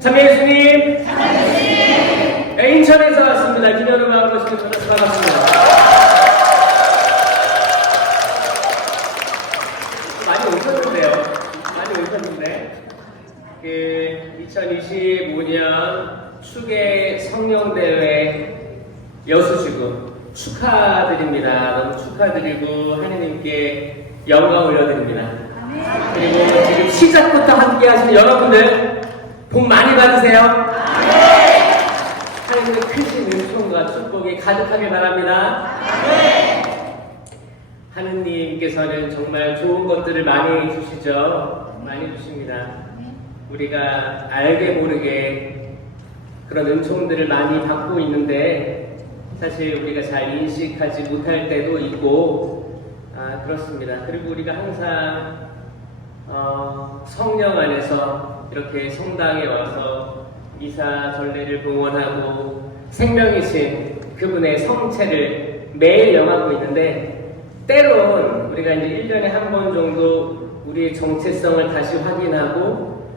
참여 예수님! 네, 인천에서 왔습니다. 김현우 마을로 오시는 분들 반갑습니다. 많이 오셨는데요. 많이 오셨는데 2025년 축의 성령대회 여수지구 축하드립니다. 너무 축하드리고 하느님께 영광 올려드립니다. 그리고 지금 시작부터 함께 하시는 여러분들 복 많이 받으세요. 하느님의 크신 은총과 축복이 가득하길 바랍니다. 하느님께서는 정말 좋은 것들을 많이 주시죠. 많이 주십니다. 우리가 알게 모르게 그런 은총들을 많이 받고 있는데 사실 우리가 잘 인식하지 못할 때도 있고 그렇습니다. 그리고 우리가 항상 성령 안에서 이렇게 성당에 와서 이사 전례를 봉헌하고 생명이신 그분의 성체를 매일 영하고 있는데 때론 우리가 이제 1년에 한 번 정도 우리의 정체성을 다시 확인하고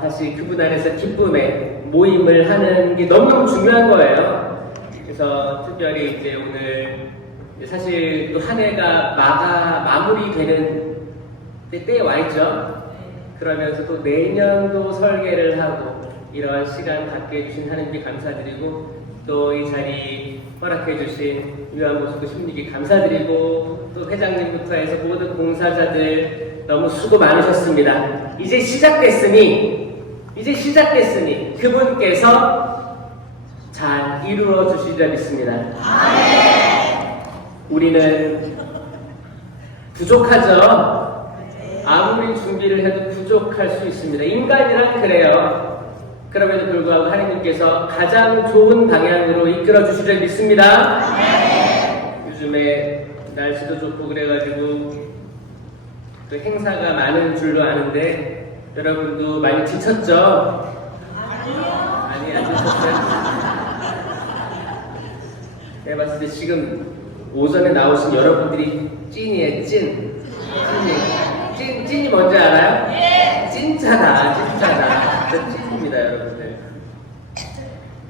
다시 그분 안에서 기쁨의 모임을 하는 게 너무너무 중요한 거예요. 그래서 특별히 이제 오늘 사실 또 한 해가 마무리되는 때에 와 있죠. 그러면서 또 내년도 설계를 하고 이러한 시간 갖게 해주신 하느님께 감사드리고 또 이 자리 허락해 주신 유한고속도 심리기 감사드리고 또 회장님부터 해서 모든 봉사자들 너무 수고 많으셨습니다. 이제 시작됐으니 그분께서 잘 이루어 주시리라 믿습니다. 우리는 부족하죠. 아무리 준비를 해도 부족할 수 있습니다. 인간이란 그래요. 그럼에도 불구하고 하나님께서 가장 좋은 방향으로 이끌어 주시리라 믿습니다. 요즘에 날씨도 좋고 그래가지고 그 행사가 많은 줄로 아는데 여러분도 많이 지쳤죠? 많이 안 지쳤어요? 내가 봤을 때 지금 오전에 나오신 여러분들이 찐이에요. 찐이 뭔지 알아요? 진짜다. 찐입니다, 여러분들.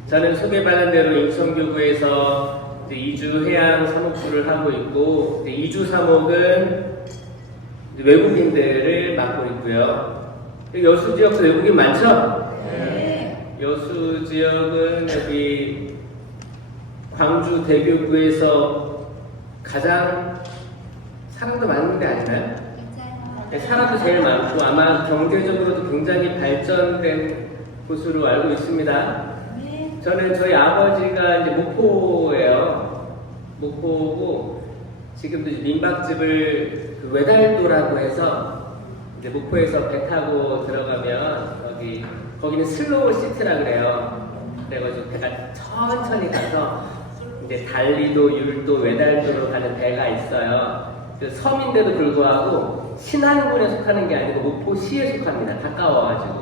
저는 소개받은 대로 인천교구에서 이주 해양 사목부를 하고 있고 이주 사목은 외국인들을 맡고 있고요. 여수 지역도 외국인 많죠? 여수 지역은 여기 광주 대교구에서 가장 사람도 많은 데 아닌가요? 사람도 제일 많고 아마 경제적으로도 굉장히 발전된 곳으로 알고 있습니다. 저는 저희 아버지가 이제 목포예요. 목포고 지금도 이제 민박집을 외달도라고 해서 이제 목포에서 배 타고 들어가면 거기는 슬로우 시트라 그래요. 그래가지고 배가 천천히 가서 이제 달리도, 율도, 외달도로 가는 배가 있어요. 그 섬인데도 불구하고 신안군에 속하는 게 아니고 목포시에 속합니다. 가까워가지고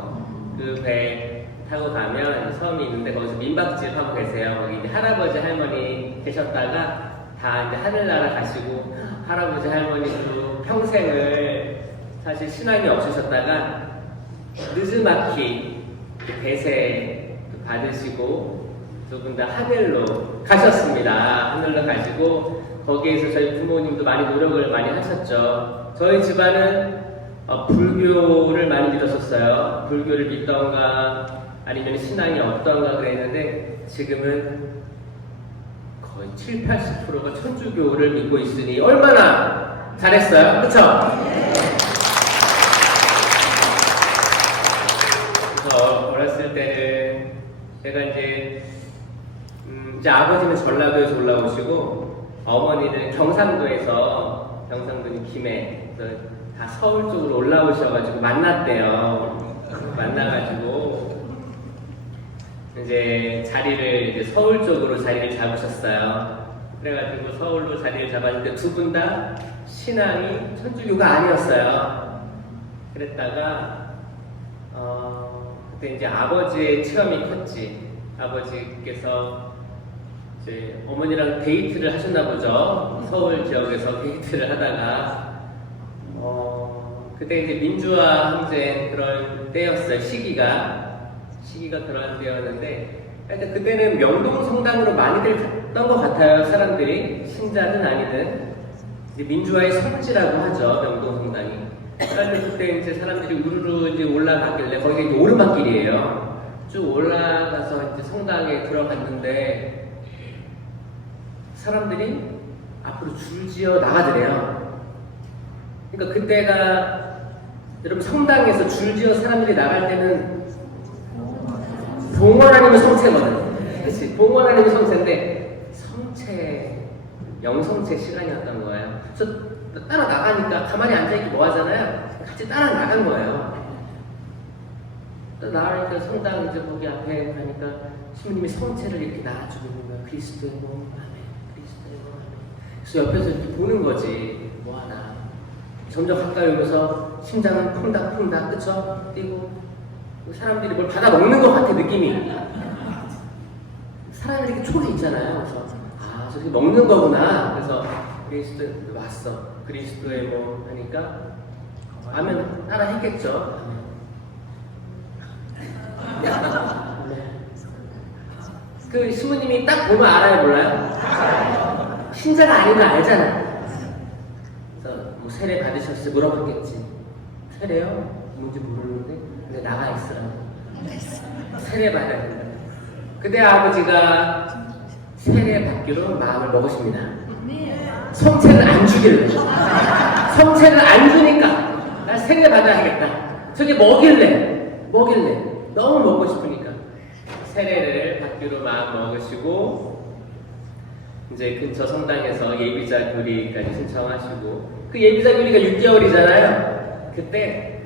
그 배 타고 가면 섬이 있는데 거기서 민박집 하고 계세요. 거기 이제 할아버지 할머니 계셨다가 다 이제 하늘나라 가시고 할아버지 할머니도 평생을 사실 신앙이 없으셨다가 느즈마키 배세 받으시고 두 분 다 하늘로 가셨습니다. 하늘로 가시고 거기에서 저희 부모님도 많이 노력을 많이 하셨죠. 저희 집안은 불교를 많이 믿었었어요. 불교를 믿던가 아니면 신앙이 없던가 그랬는데 지금은 거의 70~80%가 천주교를 믿고 있으니 얼마나 잘했어요? 그쵸? 그래서 어렸을 때는 제가 이제 아버지는 전라도에서 올라오시고 어머니는 경상도는 김해, 다 서울 쪽으로 올라오셔가지고 만났대요. 만나가지고 이제 서울 쪽으로 자리를 잡으셨어요. 그래가지고 서울로 자리를 잡았는데 두 분 다 신앙이 천주교가 아니었어요. 그랬다가 그때 이제 아버지의 체험이 컸지. 아버지께서 이제 어머니랑 데이트를 하셨나 보죠. 서울 지역에서 데이트를 하다가 그때 이제 민주화 항쟁 그런 때였어요. 시기가 그럴 때였는데 하여튼 그때는 명동 성당으로 많이들 갔던 것 같아요. 사람들이 신자든 아니든 이제 민주화의 성지라고 하죠. 명동 성당이. 그래서 그때 이제 사람들이 우르르 이제 올라갔길래 거기가 이제 오르막길이에요. 쭉 올라가서 이제 성당에 들어갔는데 사람들이 앞으로 줄지어 나가더래요. 그러니까 그때가 여러분 성당에서 줄지어 사람들이 나갈 때는 봉헌 아니면 성체거든. 그치? 봉헌 아니면 성체인데 성체, 영성체 시간이었던 거예요. 그래서 따라 나가니까 가만히 앉아있기 뭐 하잖아요. 같이 따라 나간 거예요. 나가니까 성당 이제 거기 앞에 가니까 신부님이 성체를 이렇게 놔주고 있는 거예요. 그리스도의 몸, 아멘. 그리스도의 몸, 아멘. 그래서 옆에서 이렇게 보는 거지. 뭐 하나. 점점 가까이 오면서 심장은 쿵닥쿵닥 그쵸? 뛰고 사람들이 뭘 받아 먹는 것 같아 느낌이. 사람이 이렇게 촉이 있잖아요. 그래서 아 저렇게 먹는 거구나. 그래서 그리스도 왔어. 그리스도의 몸 하니까 아멘 따라 했겠죠. 그 신부님이 딱 보면 알아요, 몰라요? 신자가 아니면 알잖아. 그래서 뭐 세례 받으셨어요? 물어봤겠지. 세례요? 뭔지 모르는데 근데 나가 있으라고. 세례 받아야 된다. 그때 아버지가 세례 받기로 마음을 먹으십니다. 성체를 안 주길래. 성체를 안 주니까 나 세례 받아야겠다. 저게 뭐길래 너무 먹고 싶으니까 세례를 받기로 마음 먹으시고 이제 근처 성당에서 예비자 교리까지 신청하시고 그 예비자 교리가 6개월이잖아요. 그때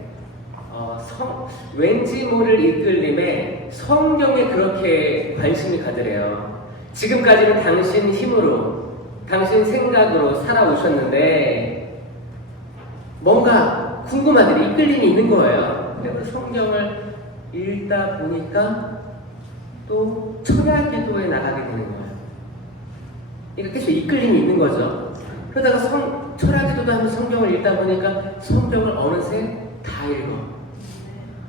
왠지 모를 이끌림에 성경에 그렇게 관심이 가더래요. 지금까지는 당신 힘으로 당신 생각으로 살아오셨는데 뭔가 궁금하더니 이끌림이 있는 거예요. 그래서 성경을 읽다 보니까 또 철야 기도에 나가게 되는 거예요. 그러니까 계속 이끌림이 있는 거죠. 그러다가 철야 기도도 하면서 성경을 읽다 보니까 성경을 어느새 다 읽어.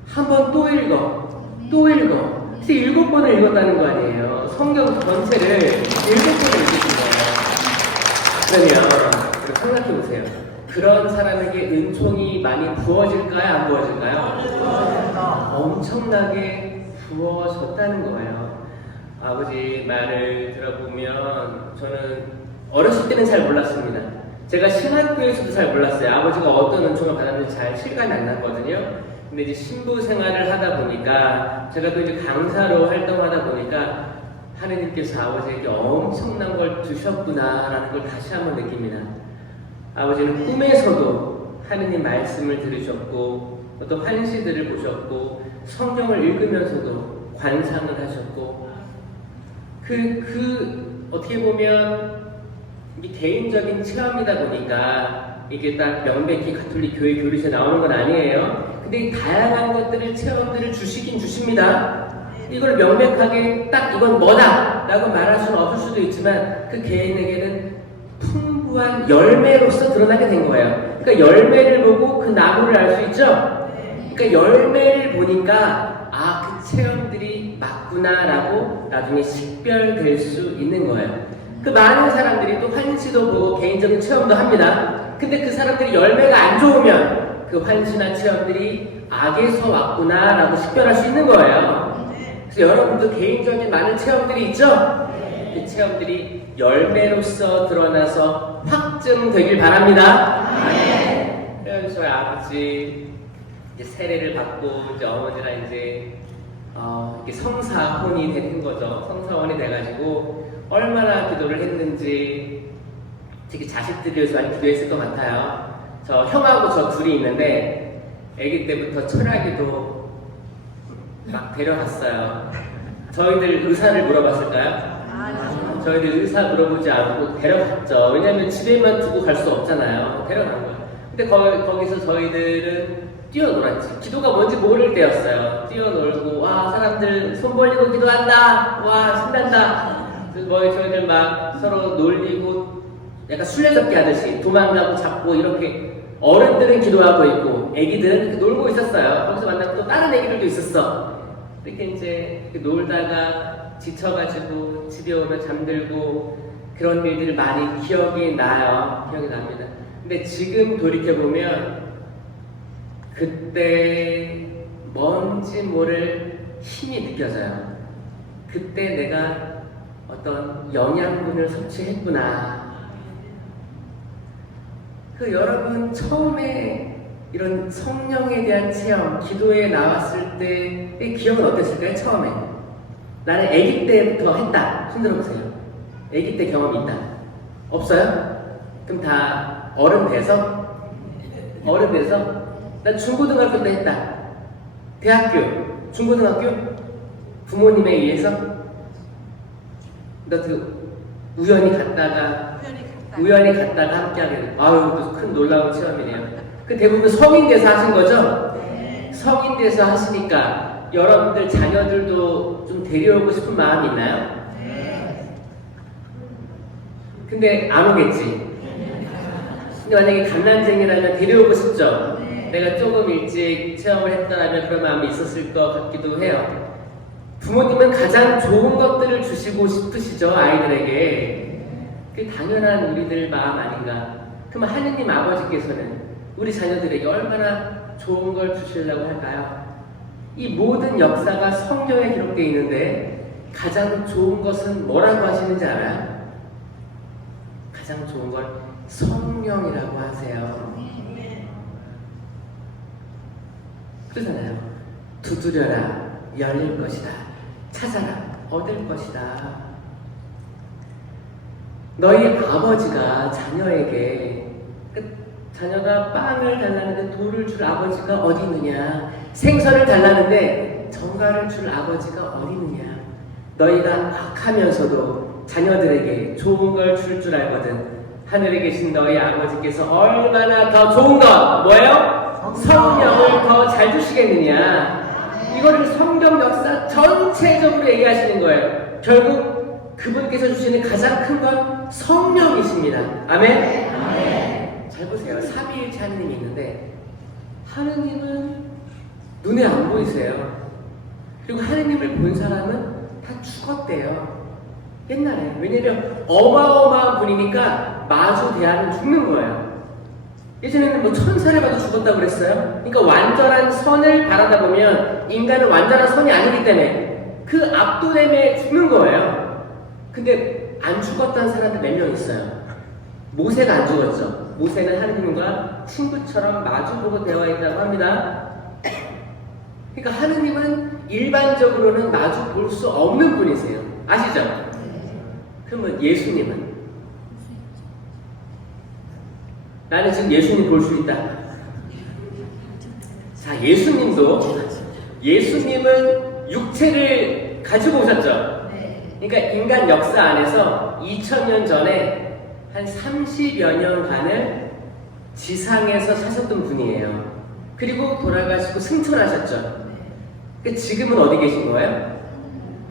한 번 또 읽어. 그래서 7번을 읽었다는 거 아니에요. 성경 전체를 7번을 읽으신 거예요. 그러면 생각해보세요. 그런 사람에게 은총이 많이 부어질까요? 안 부어질까요? 엄청나게 부어졌다는 거예요. 아버지 말을 들어보면 저는 어렸을 때는 잘 몰랐습니다. 제가 신학교에서도 잘 몰랐어요. 아버지가 어떤 은총을 받았는지 잘 실감이 안 났거든요. 근데 이제 신부 생활을 하다 보니까 제가 또 이제 강사로 활동하다 보니까 하느님께서 아버지에게 엄청난 걸 주셨구나라는 걸 다시 한번 느낍니다. 아버지는 꿈에서도 하느님 말씀을 들으셨고 또 환시들을 보셨고 성경을 읽으면서도 관상을 하셨고 어떻게 보면 이게 개인적인 체험이다 보니까 이게 딱 명백히 가톨릭 교회 교리서에 나오는 건 아니에요. 근데 이 다양한 것들을 체험들을 주시긴 주십니다. 이걸 명백하게 딱 이건 뭐다 라고 말할 수는 없을 수도 있지만 그 개인에게는 풍부한 열매로서 드러나게 된 거예요. 그러니까 열매를 보고 그 나무를 알 수 있죠? 그러니까 열매를 보니까 아, 그 체험들이 맞구나 라고 나중에 식별될 수 있는 거예요. 그 많은 사람들이 또 환시도 보고 개인적인 체험도 합니다. 근데 그 사람들이 열매가 안 좋으면 그 환시나 체험들이 악에서 왔구나 라고 식별할 수 있는 거예요. 그래서 여러분도 개인적인 많은 체험들이 있죠? 그 체험들이 열매로서 드러나서 확증되길 바랍니다. 그래서 저희 아버지 이제 세례를 받고 이제 어머니랑 이제 이렇게 성사혼이 된 거죠. 성사혼이 돼가지고 얼마나 기도를 했는지 특히 자식들을 위해서 많이 기도했을 것 같아요. 저 형하고 저 둘이 있는데 아기 때부터 철학기도 막 데려갔어요. 저희들 의사를 물어봤을까요? 저희들 의사 물어보지 않고 데려갔죠. 왜냐면 집에만 두고 갈 수 없잖아요. 데려간 거예요. 근데 거기서 저희들은 뛰어놀았지. 기도가 뭔지 모를 때였어요. 뛰어놀고 와 사람들 손 벌리고 기도한다. 와 신난다. 저희들 막 서로 놀리고 약간 술래잡기 하듯이 도망가고 잡고 이렇게 어른들은 기도하고 있고 애기들은 이렇게 놀고 있었어요. 거기서 만나면 또 다른 애기들도 있었어. 이렇게 이제 놀다가 지쳐가지고 집에 오면 잠들고 그런 일들이 많이 기억이 나요. 기억이 납니다. 근데 지금 돌이켜보면 그때 뭔지 모를 힘이 느껴져요. 그때 내가 어떤 영양분을 섭취했구나. 여러분 처음에 이런 성령에 대한 체험, 기도에 나왔을 때의 기억은 어땠을까요? 처음에 나는 아기 때부터 했다. 손 들어보세요. 아기 때 경험이 있다. 없어요? 그럼 다 어른 돼서? 어른 돼서? 난 중고등학교 때 했다. 대학교, 중고등학교? 부모님에 의해서? 너 우연히 갔다가 함께하게 돼. 아유, 큰 놀라운 체험이네요. 대부분 성인 돼서 하신 거죠? 네. 성인 돼서 하시니까 여러분들 자녀들도 좀 데려오고 싶은 마음이 있나요? 네. 근데 안 오겠지. 근데 만약에 갓난쟁이라면 데려오고 싶죠? 네. 내가 조금 일찍 체험을 했더라면 그런 마음이 있었을 것 같기도 해요. 부모님은 가장 좋은 것들을 주시고 싶으시죠, 아이들에게. 그게 당연한 우리들 마음 아닌가. 그럼 하느님 아버지께서는 우리 자녀들에게 얼마나 좋은 걸 주시려고 할까요? 이 모든 역사가 성경에 기록되어 있는데 가장 좋은 것은 뭐라고 하시는지 알아요? 가장 좋은 걸 성령이라고 하세요. 그러잖아요. 두드려라, 열릴 것이다. 찾아라, 얻을 것이다. 너희 아버지가 자녀에게 자녀가 빵을 달라는데 돌을 줄 아버지가 어디 있느냐? 생선을 달라는데 정갈을 줄 아버지가 어디 있느냐? 너희가 악하면서도 자녀들에게 좋은 걸 줄 알거든. 하늘에 계신 너희 아버지께서 얼마나 더 좋은 것, 뭐예요? 성령을 더 잘 주시겠느냐? 이거를 성경 역사 전체적으로 얘기하시는 거예요. 결국 그분께서 주시는 가장 큰 건 성령이십니다. 아멘? 잘 보세요. 삼위일체 하느님이 있는데 하느님은 눈에 안 보이세요. 그리고 하느님을 본 사람은 다 죽었대요. 옛날에. 왜냐면 어마어마한 분이니까 마주 대하면 죽는 거예요. 예전에는 뭐 천사를 봐도 죽었다고 그랬어요. 그러니까 완전한 선을 바라다 보면 인간은 완전한 선이 아니기 때문에 그 압도됨에 죽는 거예요. 근데 안 죽었다는 사람들 몇 명 있어요. 모세가 안 죽었죠. 모세는 하느님과 친구처럼 마주보고 대화했다고 합니다. 그러니까 하느님은 일반적으로는 마주 볼 수 없는 분이세요. 아시죠? 그러면 예수님은? 나는 지금 예수님 볼 수 있다. 자, 예수님은 육체를 가지고 오셨죠. 그러니까 인간 역사 안에서 2000년 전에 한 30여 년간을 지상에서 사셨던 분이에요. 그리고 돌아가시고 승천하셨죠. 그러니까 지금은 어디 계신 거예요?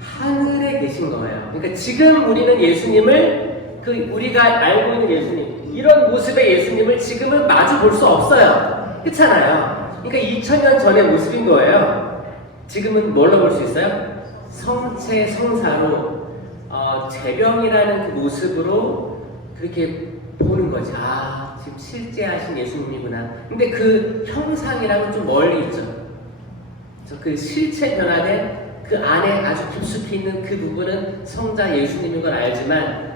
하늘에 계신 거예요. 그러니까 지금 우리는 예수님을 우리가 알고 있는 예수님, 이런 모습의 예수님을 지금은 마주 볼 수 없어요. 그렇잖아요. 그러니까 2000년 전의 모습인 거예요. 지금은 뭘로 볼 수 있어요? 성체 성사로 재병이라는 그 모습으로 그렇게 보는 거지. 아, 지금 실제 하신 예수님이구나. 근데 그 형상이랑은 좀 멀리 있죠. 그 실체 변화된 그 안에 아주 깊숙이 있는 그 부분은 성자 예수님인 걸 알지만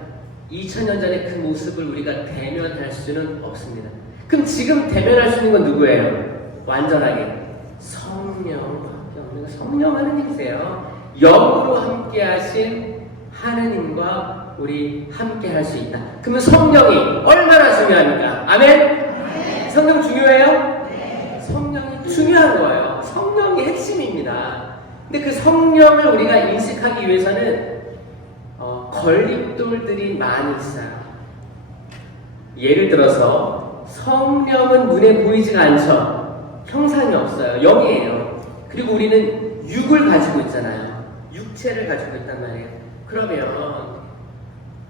2000년 전의 그 모습을 우리가 대면할 수는 없습니다. 그럼 지금 대면할 수 있는 건 누구예요? 완전하게 성령과 함께 없는 성령 하느님이세요. 영으로 함께 하신 하느님과 우리 함께 할 수 있다. 그러면 성령이 얼마나 중요합니까? 아멘? 성령 중요해요? 성령이 중요한 거예요. 성령이 핵심입니다. 근데 그 성령을 우리가 인식하기 위해서는 걸림돌들이 많이 있어요. 예를 들어서 성령은 눈에 보이지가 않죠. 형상이 없어요. 영이에요. 그리고 우리는 육을 가지고 있잖아요. 육체를 가지고 있단 말이에요. 그러면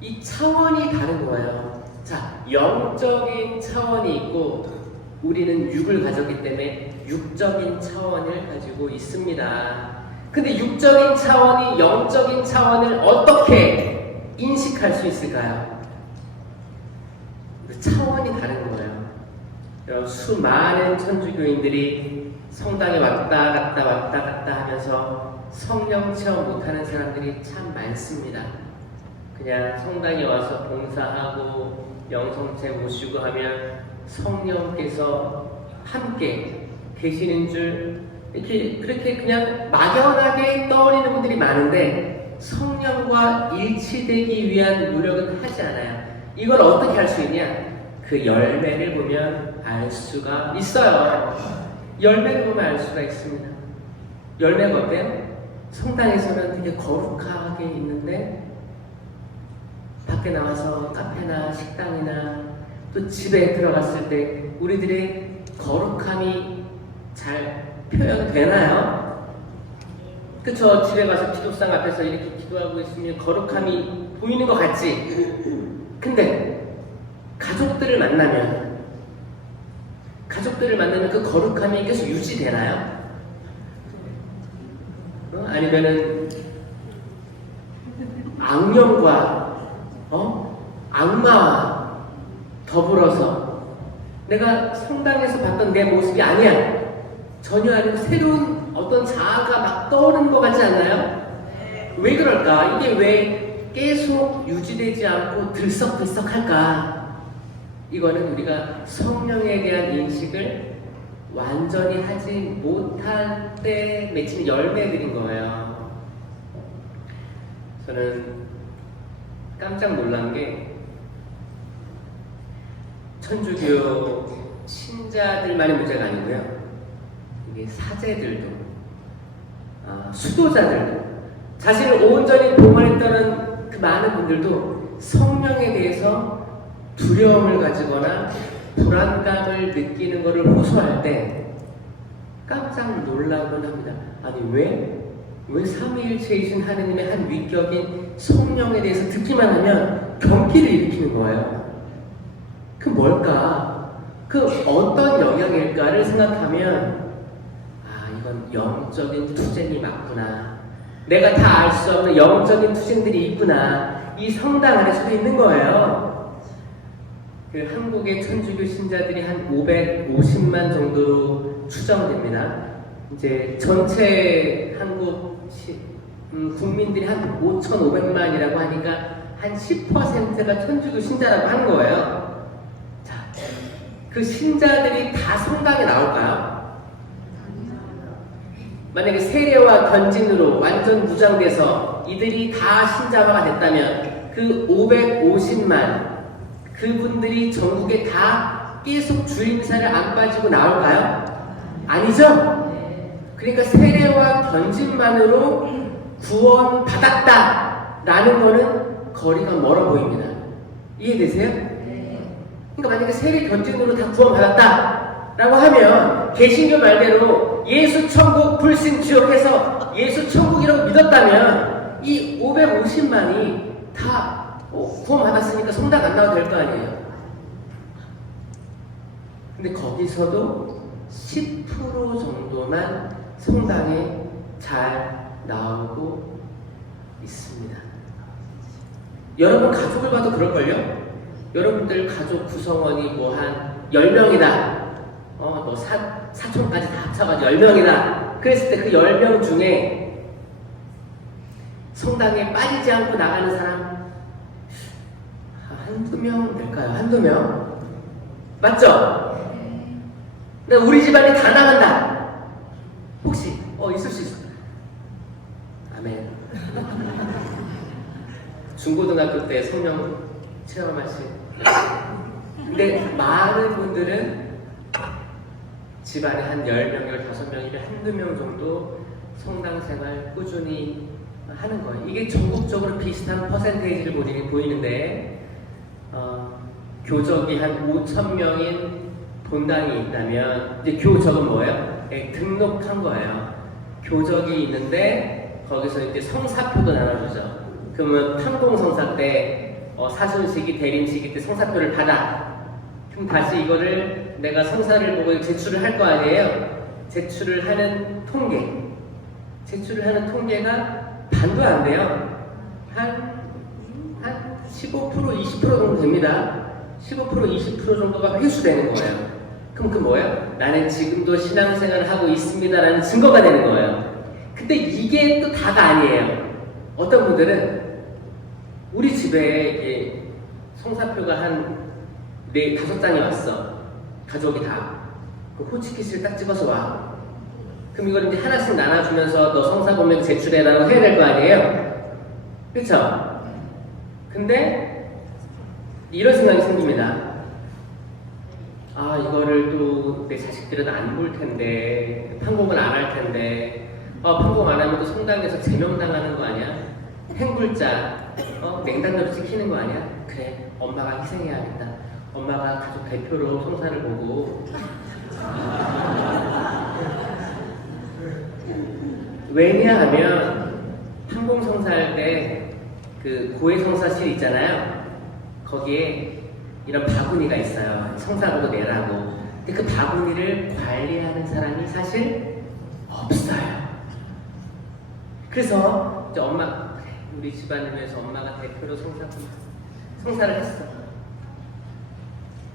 이 차원이 다른 거예요. 자, 영적인 차원이 있고 우리는 육을 가졌기 때문에 육적인 차원을 가지고 있습니다. 근데 육적인 차원이 영적인 차원을 어떻게 인식할 수 있을까요? 차원이 다른 거예요. 여러분, 수많은 천주교인들이 성당에 왔다 갔다 하면서 성령 체험 못하는 사람들이 참 많습니다. 그냥 성당에 와서 봉사하고 영성체 모시고 하면 성령께서 함께 계시는 줄 그렇게 그냥 막연하게 떠올리는 분들이 많은데 성령과 일치되기 위한 노력은 하지 않아요. 이걸 어떻게 할 수 있냐? 그 열매를 보면 알 수가 있어요. 열매를 보면 알 수가 있습니다. 열매가 어때요? 성당에서는 되게 거룩하게 있는데 밖에 나와서 카페나 식당이나 또 집에 들어갔을 때 우리들의 거룩함이 잘 표현되나요? 그쵸? 집에 가서 기도상 앞에서 이렇게 기도하고 있으면 거룩함이 보이는 것 같지? 근데 가족들을 만나면 그 거룩함이 계속 유지되나요? 아니면은 악령과 악마와 더불어서 내가 성당에서 봤던 내 모습이 아니야. 전혀 아니고 새로운 어떤 자아가 막 떠오르는 것 같지 않나요? 왜 그럴까? 이게 왜 계속 유지되지 않고 들썩들썩할까? 이거는 우리가 성령에 대한 인식을 완전히 하지 못할 때 맺힌 열매들인 거예요. 저는 깜짝 놀란 게 천주교 신자들만의 문제가 아니고요. 이게 사제들도, 수도자들도, 자신을 온전히 봉헌했다는 그 많은 분들도 성령에 대해서 두려움을 가지거나 불안감을 느끼는 것을 호소할 때 깜짝 놀라곤 합니다. 아니 왜 삼위일체이신 하느님의 한 위격인 성령에 대해서 듣기만 하면 경기를 일으키는 거예요. 그 뭘까? 그 어떤 영향일까를 생각하면 이건 영적인 투쟁이 맞구나. 내가 다 알 수 없는 영적인 투쟁들이 있구나. 이 성당 안에서도 있는 거예요. 그 한국의 천주교 신자들이 한 550만 정도로 추정됩니다. 이제 전체 한국 국민들이 한 5,500만이라고 하니까 한 10%가 천주교 신자라고 하는 거예요. 자, 그 신자들이 다 성당에 나올까요? 만약에 세례와 견진으로 완전 무장돼서 이들이 다 신자화가 됐다면 그 550만 그분들이 전국에 다 계속 주임사를 안 빠지고 나올까요? 아니죠? 그러니까 세례와 견진만으로 구원받았다 라는 거는 거리가 멀어 보입니다. 이해되세요? 그러니까 만약에 세례 견진으로 다 구원받았다 라고 하면 개신교 말대로 예수 천국 불신 지옥 해서 예수 천국이라고 믿었다면 이 550만이 다 구원받았으니까 성당 안 나와도 될 거 아니에요. 근데 거기서도 10% 정도만 성당에 잘 나오고 있습니다. 여러분 가족을 봐도 그럴걸요? 여러분들 가족 구성원이 뭐 한 10명이다. 뭐 사촌까지 다 합쳐가지고 10명이다. 그랬을 때 그 10명 중에 성당에 빠지지 않고 나가는 사람 한두 명 될까요? 한두 명? 맞죠? 근데 우리 집안이 다 나간다. 혹시 있을 수 있을까요? 아멘. 중고등학교 때 성령 체험하신. 근데 많은 분들은 집안에 한 10명, 15명이면 한두 명 정도 성당 생활 꾸준히 하는 거예요. 이게 전국적으로 비슷한 퍼센테이지를 보이는데 교적이 한 5,000명인 본당이 있다면 이제 교적은 뭐예요? 등록한 거예요. 교적이 있는데 거기서 이제 성사표도 나눠주죠. 그러면 판공성사 때 사순시기, 대림시기 때 성사표를 받아. 그럼 다시 이거를 내가 성사를 보고 제출을 할 거 아니에요? 제출을 하는 통계. 제출을 하는 통계가 반도 안 돼요. 한 15%, 20% 정도 됩니다. 15%, 20% 정도가 회수되는 거예요. 그럼 그 뭐예요? 나는 지금도 신앙생활을 하고 있습니다라는 증거가 되는 거예요. 근데 이게 또 다가 아니에요. 어떤 분들은 우리 집에 송사표가 한 5장이 왔어. 가족이 다. 그 호치키스를 딱 찍어서 와. 그럼 이걸 이제 하나씩 나눠주면서 너 성사본명 제출해라고 해야 될 거 아니에요? 그쵸? 근데 이런 생각이 생깁니다. 아, 이거를 또 내 자식들은 안 볼 텐데, 판공을 안 할 텐데, 판공 안 하면 또 성당에서 제명당하는 거 아니야? 행불자, 맹단으로 찍히는 거 아니야? 그래, 엄마가 희생해야겠다. 엄마가 가족 대표로 송사를 보고. 왜냐하면 판공성사할 때 그 고해성사실 있잖아요. 거기에 이런 바구니가 있어요. 성사보고 내라고. 근데 그 바구니를 관리하는 사람이 사실 없어요. 그래서 이제 엄마, 그래, 우리 집안을 위해서 엄마가 대표로 성사를 했어.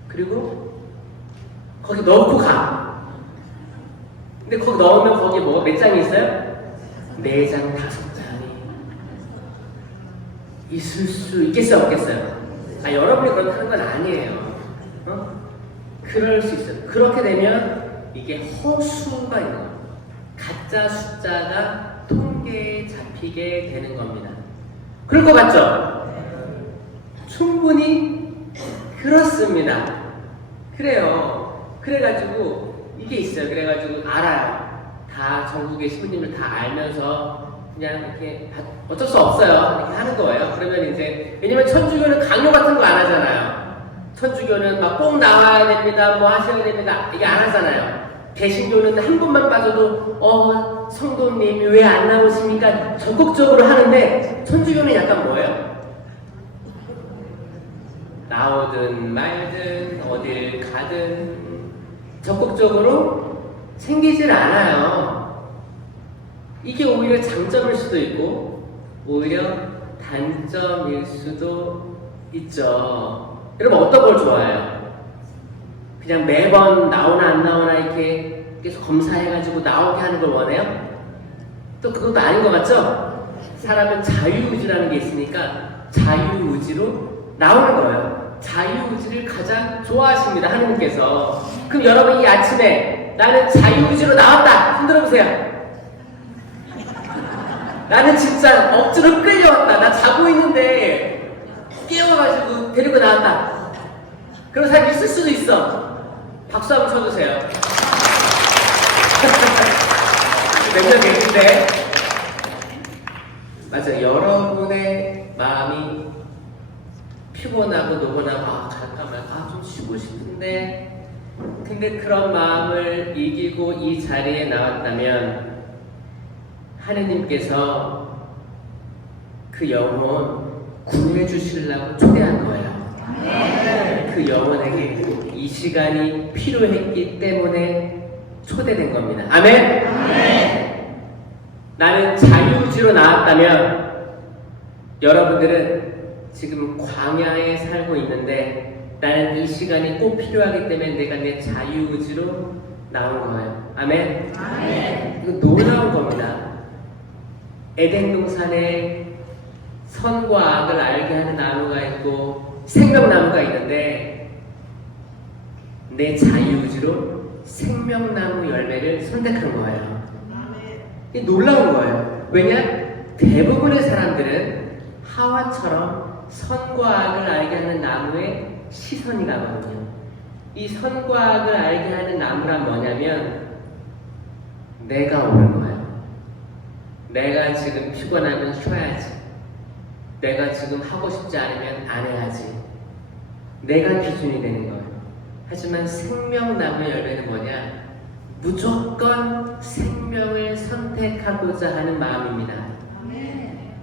그리고 거기 넣고 가. 근데 거기 넣으면 거기에 뭐가 몇 장이 있어요? 4장, 5장이 있을 수 있겠어요, 없겠어요? 여러분이 그렇다는 건 아니에요. 그럴 수 있어요. 그렇게 되면 이게 허수가 있는 거예요. 가짜 숫자가 통계에 잡히게 되는 겁니다. 그럴 것 같죠? 충분히 그렇습니다. 그래요. 그래가지고 이게 있어요. 그래가지고 알아요. 다 전국의 신부님을 다 알면서 그냥 이렇게 어쩔 수 없어요. 이렇게 하는 거예요. 그러면 이제 왜냐면 천주교는 강요 같은 거 안 하잖아요. 천주교는 막 꼭 나와야 됩니다. 뭐 하셔야 됩니다. 이게 안 하잖아요. 개신교는 한 번만 빠져도 성도님이 왜 안 나오십니까? 적극적으로 하는데 천주교는 약간 뭐예요? 나오든 말든 어딜 가든 적극적으로 챙기질 않아요. 이게 오히려 장점일 수도 있고 오히려 단점일 수도 있죠. 여러분 어떤 걸 좋아해요? 그냥 매번 나오나 안 나오나 이렇게 계속 검사해가지고 나오게 하는 걸 원해요? 또 그것도 아닌 것 같죠? 사람은 자유의지라는 게 있으니까 자유의지로 나오는 거예요. 자유의지를 가장 좋아하십니다, 하느님께서. 그럼 여러분 이 아침에 나는 자유의지로 나왔다! 손 들어보세요. 나는 진짜 억지로 끌려왔다. 나 자고 있는데 깨워가지고 데리고 나왔다. 그런 사람이 있을 수도 있어. 박수 한번 쳐주세요. 몇 명 계신데? 맞아요. 여러분의 마음이 피곤하고 노곤하고 갈까 말까 좀 쉬고 싶은데 근데 그런 마음을 이기고 이 자리에 나왔다면 하느님께서 그 영혼 구해주시려고 초대한 거예요. 그 영혼에게 이 시간이 필요했기 때문에 초대된 겁니다. 아멘? 나는 자유의지로 나왔다면 여러분들은 지금 광야에 살고 있는데 나는 이 시간이 꼭 필요하기 때문에 내가 내 자유의지로 나온 거예요. 아멘? 이거 놀라운 겁니다. 에덴 동산에 선과 악을 알게 하는 나무가 있고 생명나무가 있는데 내 자유의지로 생명나무 열매를 선택한 거예요. 이게 놀라운 거예요. 왜냐? 대부분의 사람들은 하와처럼 선과 악을 알게 하는 나무에 시선이 가거든요. 이 선과 악을 알게 하는 나무란 뭐냐면 내가 옳은 거예요. 내가 지금 피곤하면 쉬어야지. 내가 지금 하고 싶지 않으면 안 해야지. 내가 기준이 되는 거예요. 하지만 생명나무의 열매는 뭐냐? 무조건 생명을 선택하고자 하는 마음입니다.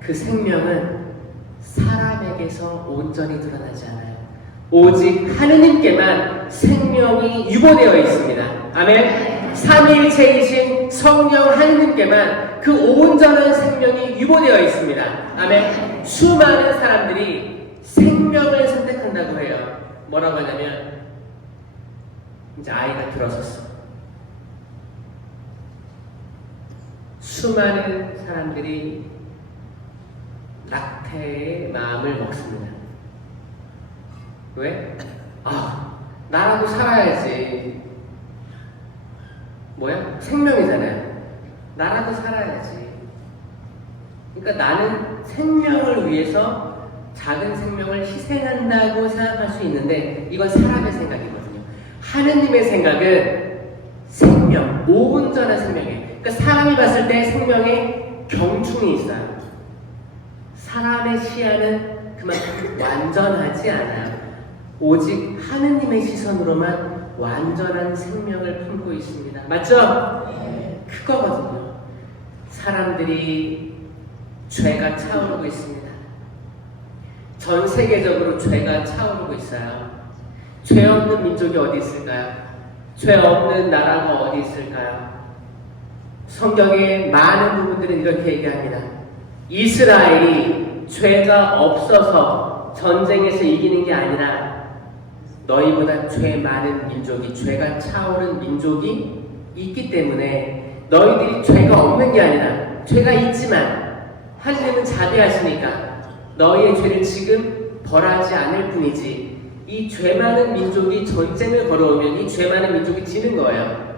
그 생명은 사람에게서 온전히 드러나지 않아요. 오직 하느님께만 생명이 유보되어 있습니다. 아멘. 삼위일체이신 성령 하느님께만 그 온전한 생명이 유보되어 있습니다. 아멘. 수많은 사람들이 생명을 선택한다고 해요. 뭐라고 하냐면 이제 아이가 들어섰어. 수많은 사람들이 낙태의 마음을 먹습니다. 왜? 나라도 살아야지. 뭐야? 생명이잖아요. 나라도 살아야지. 그러니까 나는 생명을 위해서 작은 생명을 희생한다고 생각할 수 있는데 이건 사람의 생각이거든요. 하느님의 생각은 생명, 온전한 생명이에요. 그러니까 사람이 봤을 때 생명에 경중이 있어요. 사람의 시야는 그만큼 완전하지 않아요. 오직 하느님의 시선으로만 완전한 생명을 품고 있습니다. 맞죠? 그거거든요. 사람들이 죄가 차오르고 있습니다. 전 세계적으로 죄가 차오르고 있어요. 죄 없는 민족이 어디 있을까요? 죄 없는 나라가 어디 있을까요? 성경의 많은 부분들은 이렇게 얘기합니다. 이스라엘이 죄가 없어서 전쟁에서 이기는 게 아니라 너희보다 죄 많은 민족이, 죄가 차오른 민족이 있기 때문에 너희들이 죄가 없는 게 아니라 죄가 있지만 하나님은 자비하시니까 너희의 죄를 지금 벌하지 않을 뿐이지 이 죄 많은 민족이 전쟁을 걸어오면 이 죄 많은 민족이 지는 거예요.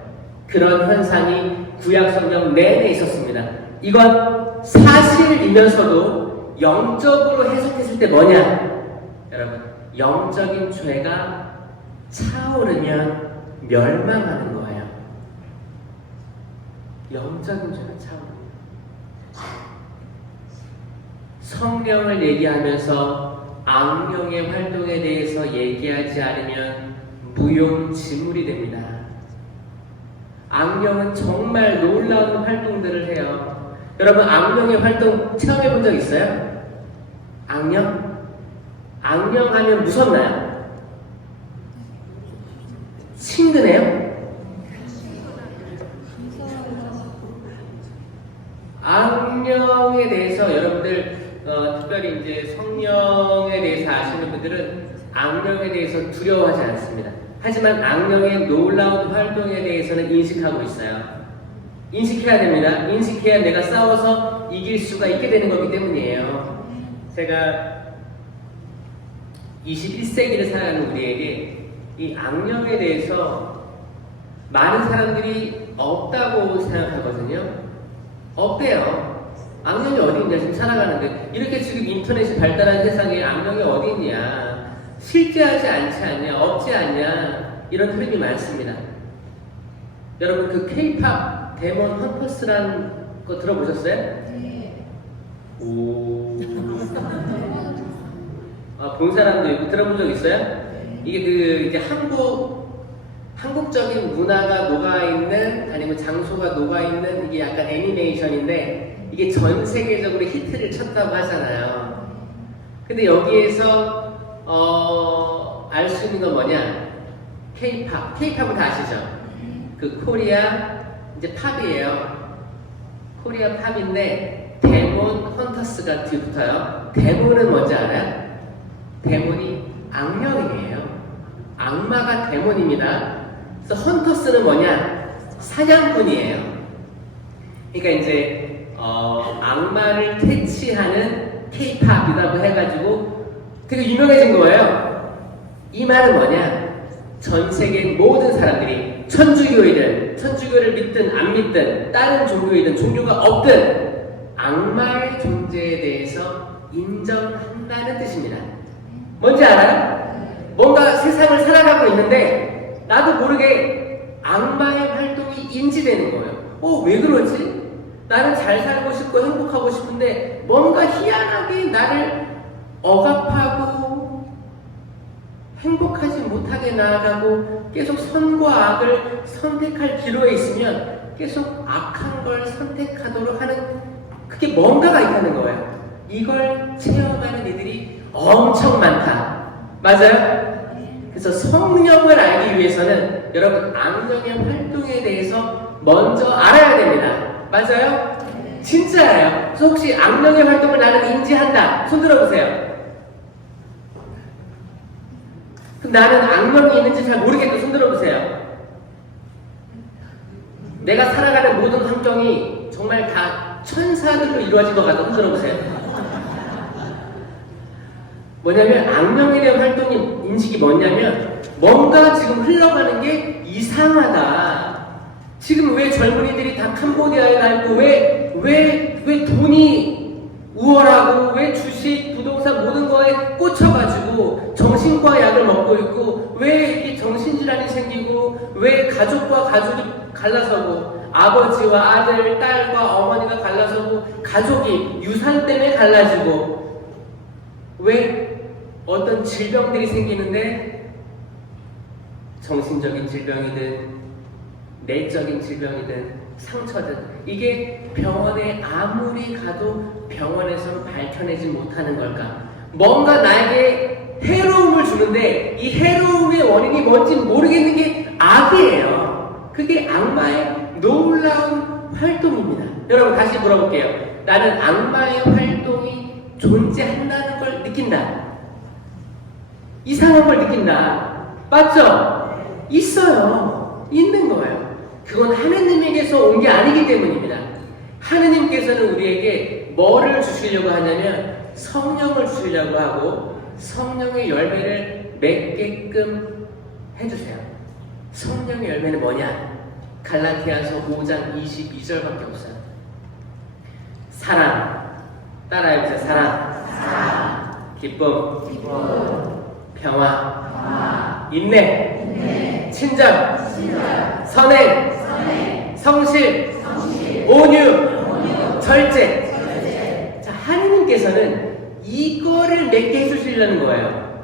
그런 현상이 구약성경 내내 있었습니다. 이건 사실이면서도 영적으로 해석했을 때 뭐냐? 여러분, 영적인 죄가 차오르면 멸망하는 거예요. 영적인 죄가 차오릅니다. 성령을 얘기하면서 악령의 활동에 대해서 얘기하지 않으면 무용지물이 됩니다. 악령은 정말 놀라운 활동들을 해요. 여러분, 악령의 활동 체험해 본 적 있어요? 악령? 악령 하면 무섭나요? 친근해요? 악령에 대해서 여러분들 특별히 이제 성령에 대해서 아시는 분들은 악령에 대해서 두려워하지 않습니다. 하지만 악령의 놀라운 활동에 대해서는 인식하고 있어요. 인식해야 됩니다. 인식해야 내가 싸워서 이길 수가 있게 되는 거기 때문이에요. 제가 21세기를 살아가는 우리에게 이 악령에 대해서 많은 사람들이 없다고 생각하거든요. 없대요. 악령이 어디 있냐 지금 살아가는데 이렇게 지금 인터넷이 발달한 세상에 악령이 어디 있냐, 실제하지 않지 않냐, 없지 않냐, 이런 흐름이 많습니다. 여러분, 그 K-팝 데몬 헌터스라는 거 들어보셨어요? 네. 오. 본 사람도 있고 들어본 적 있어요? 네. 이게 그 이제 한국적인 문화가 녹아있는, 아니면 장소가 녹아있는 이게 약간 애니메이션인데 이게 전 세계적으로 히트를 쳤다고 하잖아요. 근데 여기에서 알 수 있는 건 뭐냐? K-팝은 다 아시죠? 그 코리아 이제 팝이에요. 코리아 팝인데 데몬 헌터스가 뒤붙어요. 데몬은 뭔지 알아요? 데몬이 악령이에요. 악마가 데몬입니다. 그래서 헌터스는 뭐냐? 사냥꾼이에요. 그러니까 이제 악마를 퇴치하는 K-팝이라고 해가지고 되게 유명해진 거예요. 이 말은 뭐냐? 전 세계 모든 사람들이 천주교를 믿든 안 믿든 다른 종교이든 종교가 없든 악마의 존재에 대해서 인정한다는 뜻입니다. 뭔지 알아요? 뭔가 세상을 살아가고 있는데 나도 모르게 악마의 활동이 인지되는 거예요. 왜 그러지? 나는 잘 살고 싶고 행복하고 싶은데 뭔가 희한하게 나를 억압하고 행복하지 못하게 나아가고 계속 선과 악을 선택할 기로에 있으면 계속 악한 걸 선택하도록 하는 그게 뭔가가 있다는 거예요. 이걸 체험하는 이들이 엄청 많다. 맞아요? 그래서 성령을 알기 위해서는 여러분 악령의 활동에 대해서 먼저 알아야 됩니다. 맞아요? 진짜예요. 그래서 혹시 악령의 활동을 나는 인지한다. 손 들어보세요. 그럼 나는 악령이 있는지 잘 모르겠다. 손 들어보세요. 내가 살아가는 모든 환경이 정말 다 천사들로 이루어진 것 같다. 손 들어보세요. 뭐냐면 악령에 대한 활동이 인식이 뭐냐면 뭔가 지금 흘러가는 게 이상하다. 지금 왜 젊은이들이 다 캄보디아에 가 있고 왜 돈이 우월하고 왜 주식, 부동산 모든 거에 꽂혀가지고 정신과 약을 먹고 있고 왜 이렇게 정신질환이 생기고 왜 가족과 가족이 갈라서고 아버지와 아들, 딸과 어머니가 갈라서고 가족이 유산 때문에 갈라지고 왜 어떤 질병들이 생기는데 정신적인 질병이든 내적인 질병이든 상처든 이게 병원에 아무리 가도 병원에서는 밝혀내지 못하는 걸까? 뭔가 나에게 해로움을 주는데 이 해로움의 원인이 뭔지 모르겠는 게 악이에요. 그게 악마의 놀라운 활동입니다. 여러분 다시 물어볼게요. 나는 악마의 활동이 존재한다는 걸 느낀다. 이상한 걸 느낀다. 맞죠? 있어요. 있는 거예요. 그건 하느님에게서 온 게 아니기 때문입니다. 하느님께서는 우리에게 뭐를 주시려고 하냐면 성령을 주시려고 하고 성령의 열매를 맺게끔 해주세요. 성령의 열매는 뭐냐? 갈라디아서 5장 22절밖에 없어요. 사랑, 따라해보세요. 사랑, 기쁨, 평화, 인내, 친절, 선행, 성실, 온유, 절제. 자, 하느님께서는 이거를 맺게 해주시려는 거예요.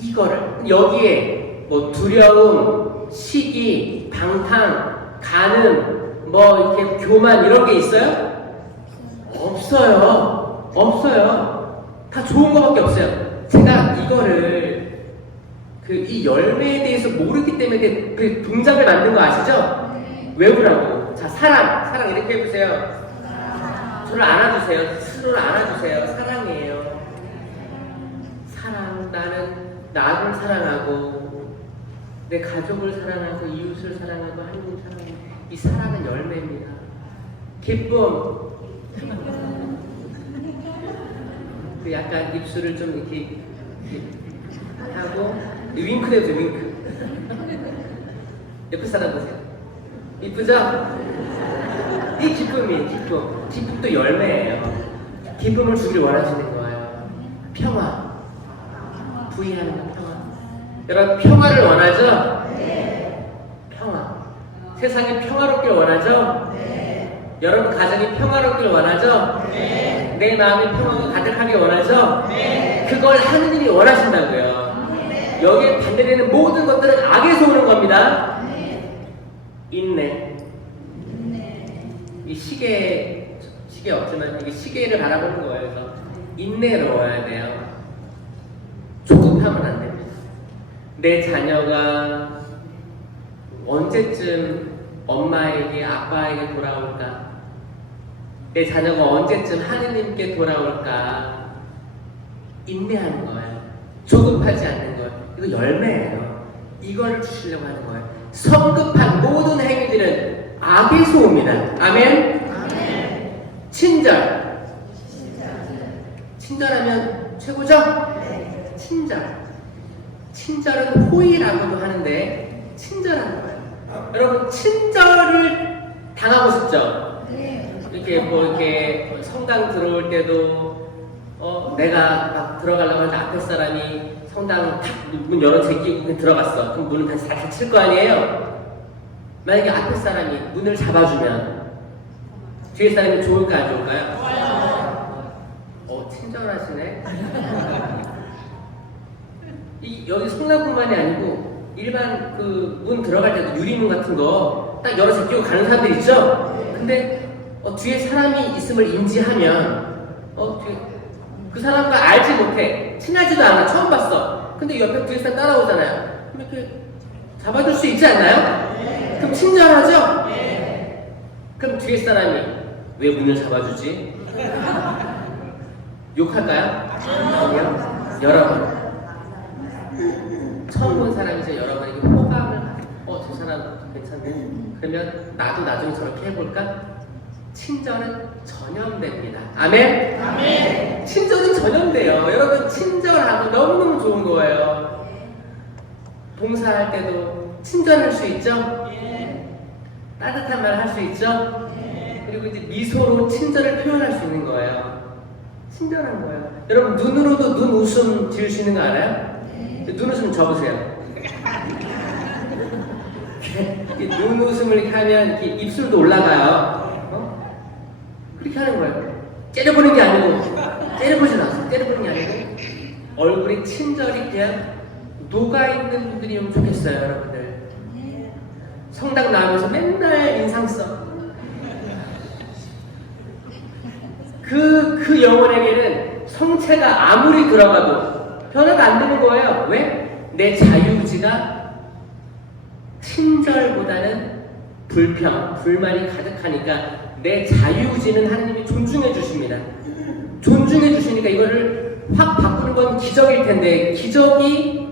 이거를. 여기에 뭐 두려움, 시기, 방탕, 간음, 뭐 이렇게 교만 이런 게 있어요? 없어요. 없어요. 다 좋은 거밖에 없어요. 제가 이거를 이 열매에 대해서 모르기 때문에 그 동작을 만든 거 아시죠? 외우라고. 자, 사랑 이렇게 해보세요. 저를 안아주세요. 스스로를 안아주세요. 사랑이에요. 사랑. 나는 나를 사랑하고 내 가족을 사랑하고 이웃을 사랑하고 하나님 사랑하고 이 사랑은 열매입니다. 기쁨. 그 약간 입술을 좀 이렇게 하고 윙크 해보세요. 윙크. 옆에 사람 보세요. 이쁘죠? 이 기쁨이에요. 기쁨도 열매예요. 기쁨을 주길 원하시는 거예요. 평화. 부인하는 거 평화. 여러분 평화를 원하죠? 네. 평화. 세상이 평화롭길 원하죠? 네. 여러분 가정이 평화롭길 원하죠? 네. 내 마음이 평화가 가득하길 원하죠? 네. 그걸 하느님이 원하신다고요. 네. 여기에 반대되는 모든 것들은 악에서 오는 겁니다. 네. 인내. 이 시계 없지만 이게 시계를 바라보는 거예요. 그래서 인내로워야 돼요. 조급하면 안 됩니다. 내 자녀가 언제쯤 엄마에게 아빠에게 돌아올까? 내 자녀가 언제쯤 하느님께 돌아올까? 인내하는 거예요. 조급하지 않는 거예요. 이거 열매예요. 이걸 주시려고 하는 거예요. 성급한 모든 행위들은 악에서 옵니다. 아멘? 아멘. 친절하면 최고죠? 네. 친절은 호의라고도 하는데 친절한 거예요. 여러분 친절을 당하고 싶죠? 네. 이렇게 성당 들어올 때도 내가 막 들어가려고 하는데 앞에 사람이 성당 탁 문 열어 제끼고 들어갔어. 그럼 문을 다시 잘 닫힐 거 아니에요? 만약에 앞에 사람이 문을 잡아주면 뒤에 사람이 좋을까 안 좋을까요? 친절하시네. 여기 성당뿐만이 아니고 일반 그 문 들어갈 때도 유리문 같은 거 딱 열어 제끼고 가는 사람들 있죠? 근데 뒤에 사람이 있음을 인지하면 그 사람과 알지 못해. 친하지도 않아. 처음 봤어. 근데 옆에 뒤에 사람 따라오잖아요. 그럼 이렇게 잡아줄 수 있지 않나요? 그럼 친절하죠? 네. 그럼 뒤에 사람이 왜 문을 잡아주지? 욕할까요? 아니요. 여러분. 처음 본 사람이죠. 여러분에게 호감을 저 사람 괜찮네. 그러면 나도 나중에 저렇게 해볼까? 친절은 전염됩니다. 아멘? 아멘. 친절은 전염돼요. 여러분 친절하고 너무너무 좋은 거예요. 봉사할 때도 친절할 수 있죠? 따뜻한 말 할 수 있죠? 그리고 이제 미소로 친절을 표현할 수 있는 거예요. 친절한 거예요. 여러분 눈으로도 눈 웃음 지을 수 있는 거 알아요? 눈 웃음 접으세요. 눈 웃음을 이렇게 하면 이렇게 입술도 올라가요. 그렇게 하는 거예요. 째려보는 게 아니고, 째려보진 않았어요. 째려보는 게 아니고, 얼굴에 친절이 그냥 녹아있는 분들이면 좋겠어요, 여러분들. 성당 나오면서 맨날 인상 써. 그 영혼에게는 성체가 아무리 들어가도 변화가 안 되는 거예요. 왜? 내 자유의지가 친절보다는 불평, 불만이 가득하니까 내 자유의지는 하나님이 존중해 주십니다. 존중해 주시니까 이거를 확 바꾸는 건 기적일 텐데, 기적이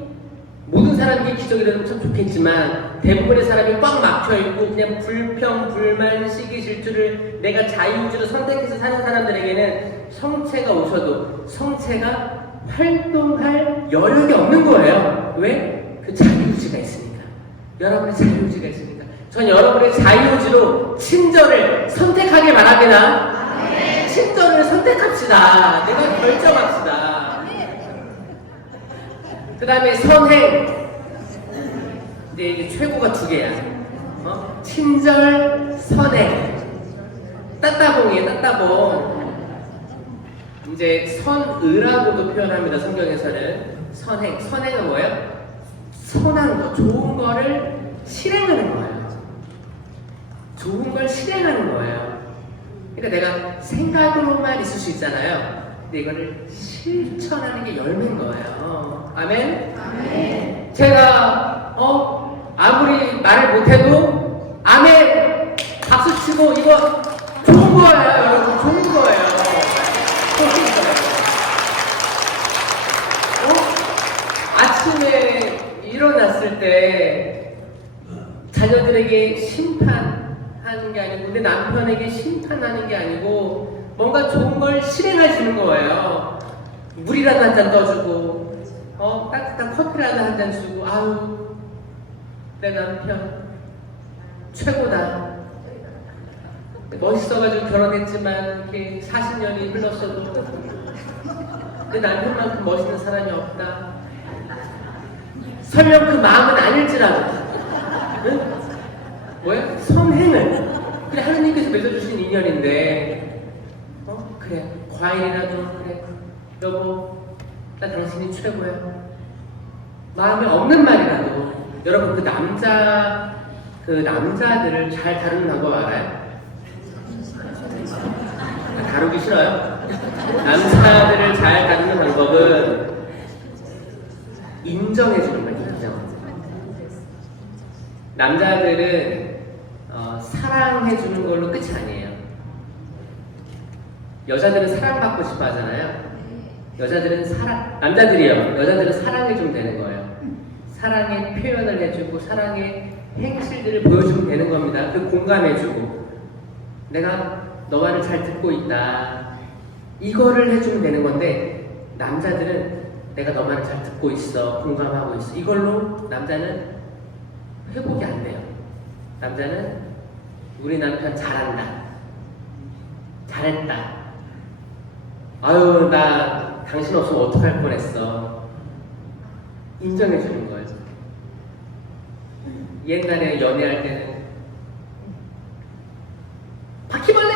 모든 사람이 기적이라면 참 좋겠지만 대부분의 사람이 꽉 막혀있고 그냥 불평, 불만, 시기, 질투를 내가 자유의지로 선택해서 사는 사람들에게는 성체가 오셔도 성체가 활동할 여력이 없는 거예요. 왜? 그 자유의지가 있으니까. 여러분의 자유의지가 있으니까. 전 여러분의 자유의지로 친절을 선택하길 바랍니다. 친절을 선택합시다. 내가 결정합시다. 그 다음에 선행. 이제 최고가 두 개야. 친절, 선행. 따따봉이에요, 따따봉. 이제 선의라고도 표현합니다, 성경에서는. 선행. 선행은 뭐예요? 선한 거, 좋은 거를 실행하는 거예요. 좋은 걸 실행하는 거예요. 그러니까 내가 생각으로만 있을 수 있잖아요. 근데 이거를 실천하는 게 열매인 거예요. 아멘? 아멘. 제가 아무리 말을 못해도 아멘 박수 치고 이거 좋은 거예요, 여러분. 좋은 거예요. 아침에 일어났을 때 자녀들에게 심판하는 게 아니고 내 남편에게 심판하는 게 아니고 뭔가 좋은 걸 실행해 주는 거예요. 물이라도 한 잔 떠주고 따뜻한 커피라도 한 잔 주고 아유 내 남편 최고다. 멋있어가지고 결혼했지만 이렇게 40년이 흘렀어도 내 남편만큼 멋있는 사람이 없다. 설령 그 마음은 아닐지라도 응? 뭐야? 선행을 그래 하나님께서 맺어주신 인연인데 그래 과일이라도 그래 여보 나 당신이 최고야. 마음에 없는 말이라도 여러분 그 남자들을 잘 다루는 방법 알아요? 다루기 싫어요? 남자들을 잘 다루는 방법은 인정해주는 거예요. 인정. 남자들은 사랑해주는 걸로 끝이 아니에요. 여자들은 사랑받고 싶어 하잖아요. 여자들은 사랑해주면 되는 거예요. 사랑의 표현을 해주고 사랑의 행실들을 보여주면 되는 겁니다. 그 공감해주고 내가 너 말을 잘 듣고 있다. 이거를 해주면 되는 건데 남자들은 내가 너 말을 잘 듣고 있어. 공감하고 있어. 이걸로 남자는 회복이 안 돼요. 남자는 우리 남편 잘한다. 잘했다. 아유 나 당신 없으면 어떡할 뻔했어. 인정해주는 거예요. 옛날에 연애할 때는 바퀴벌레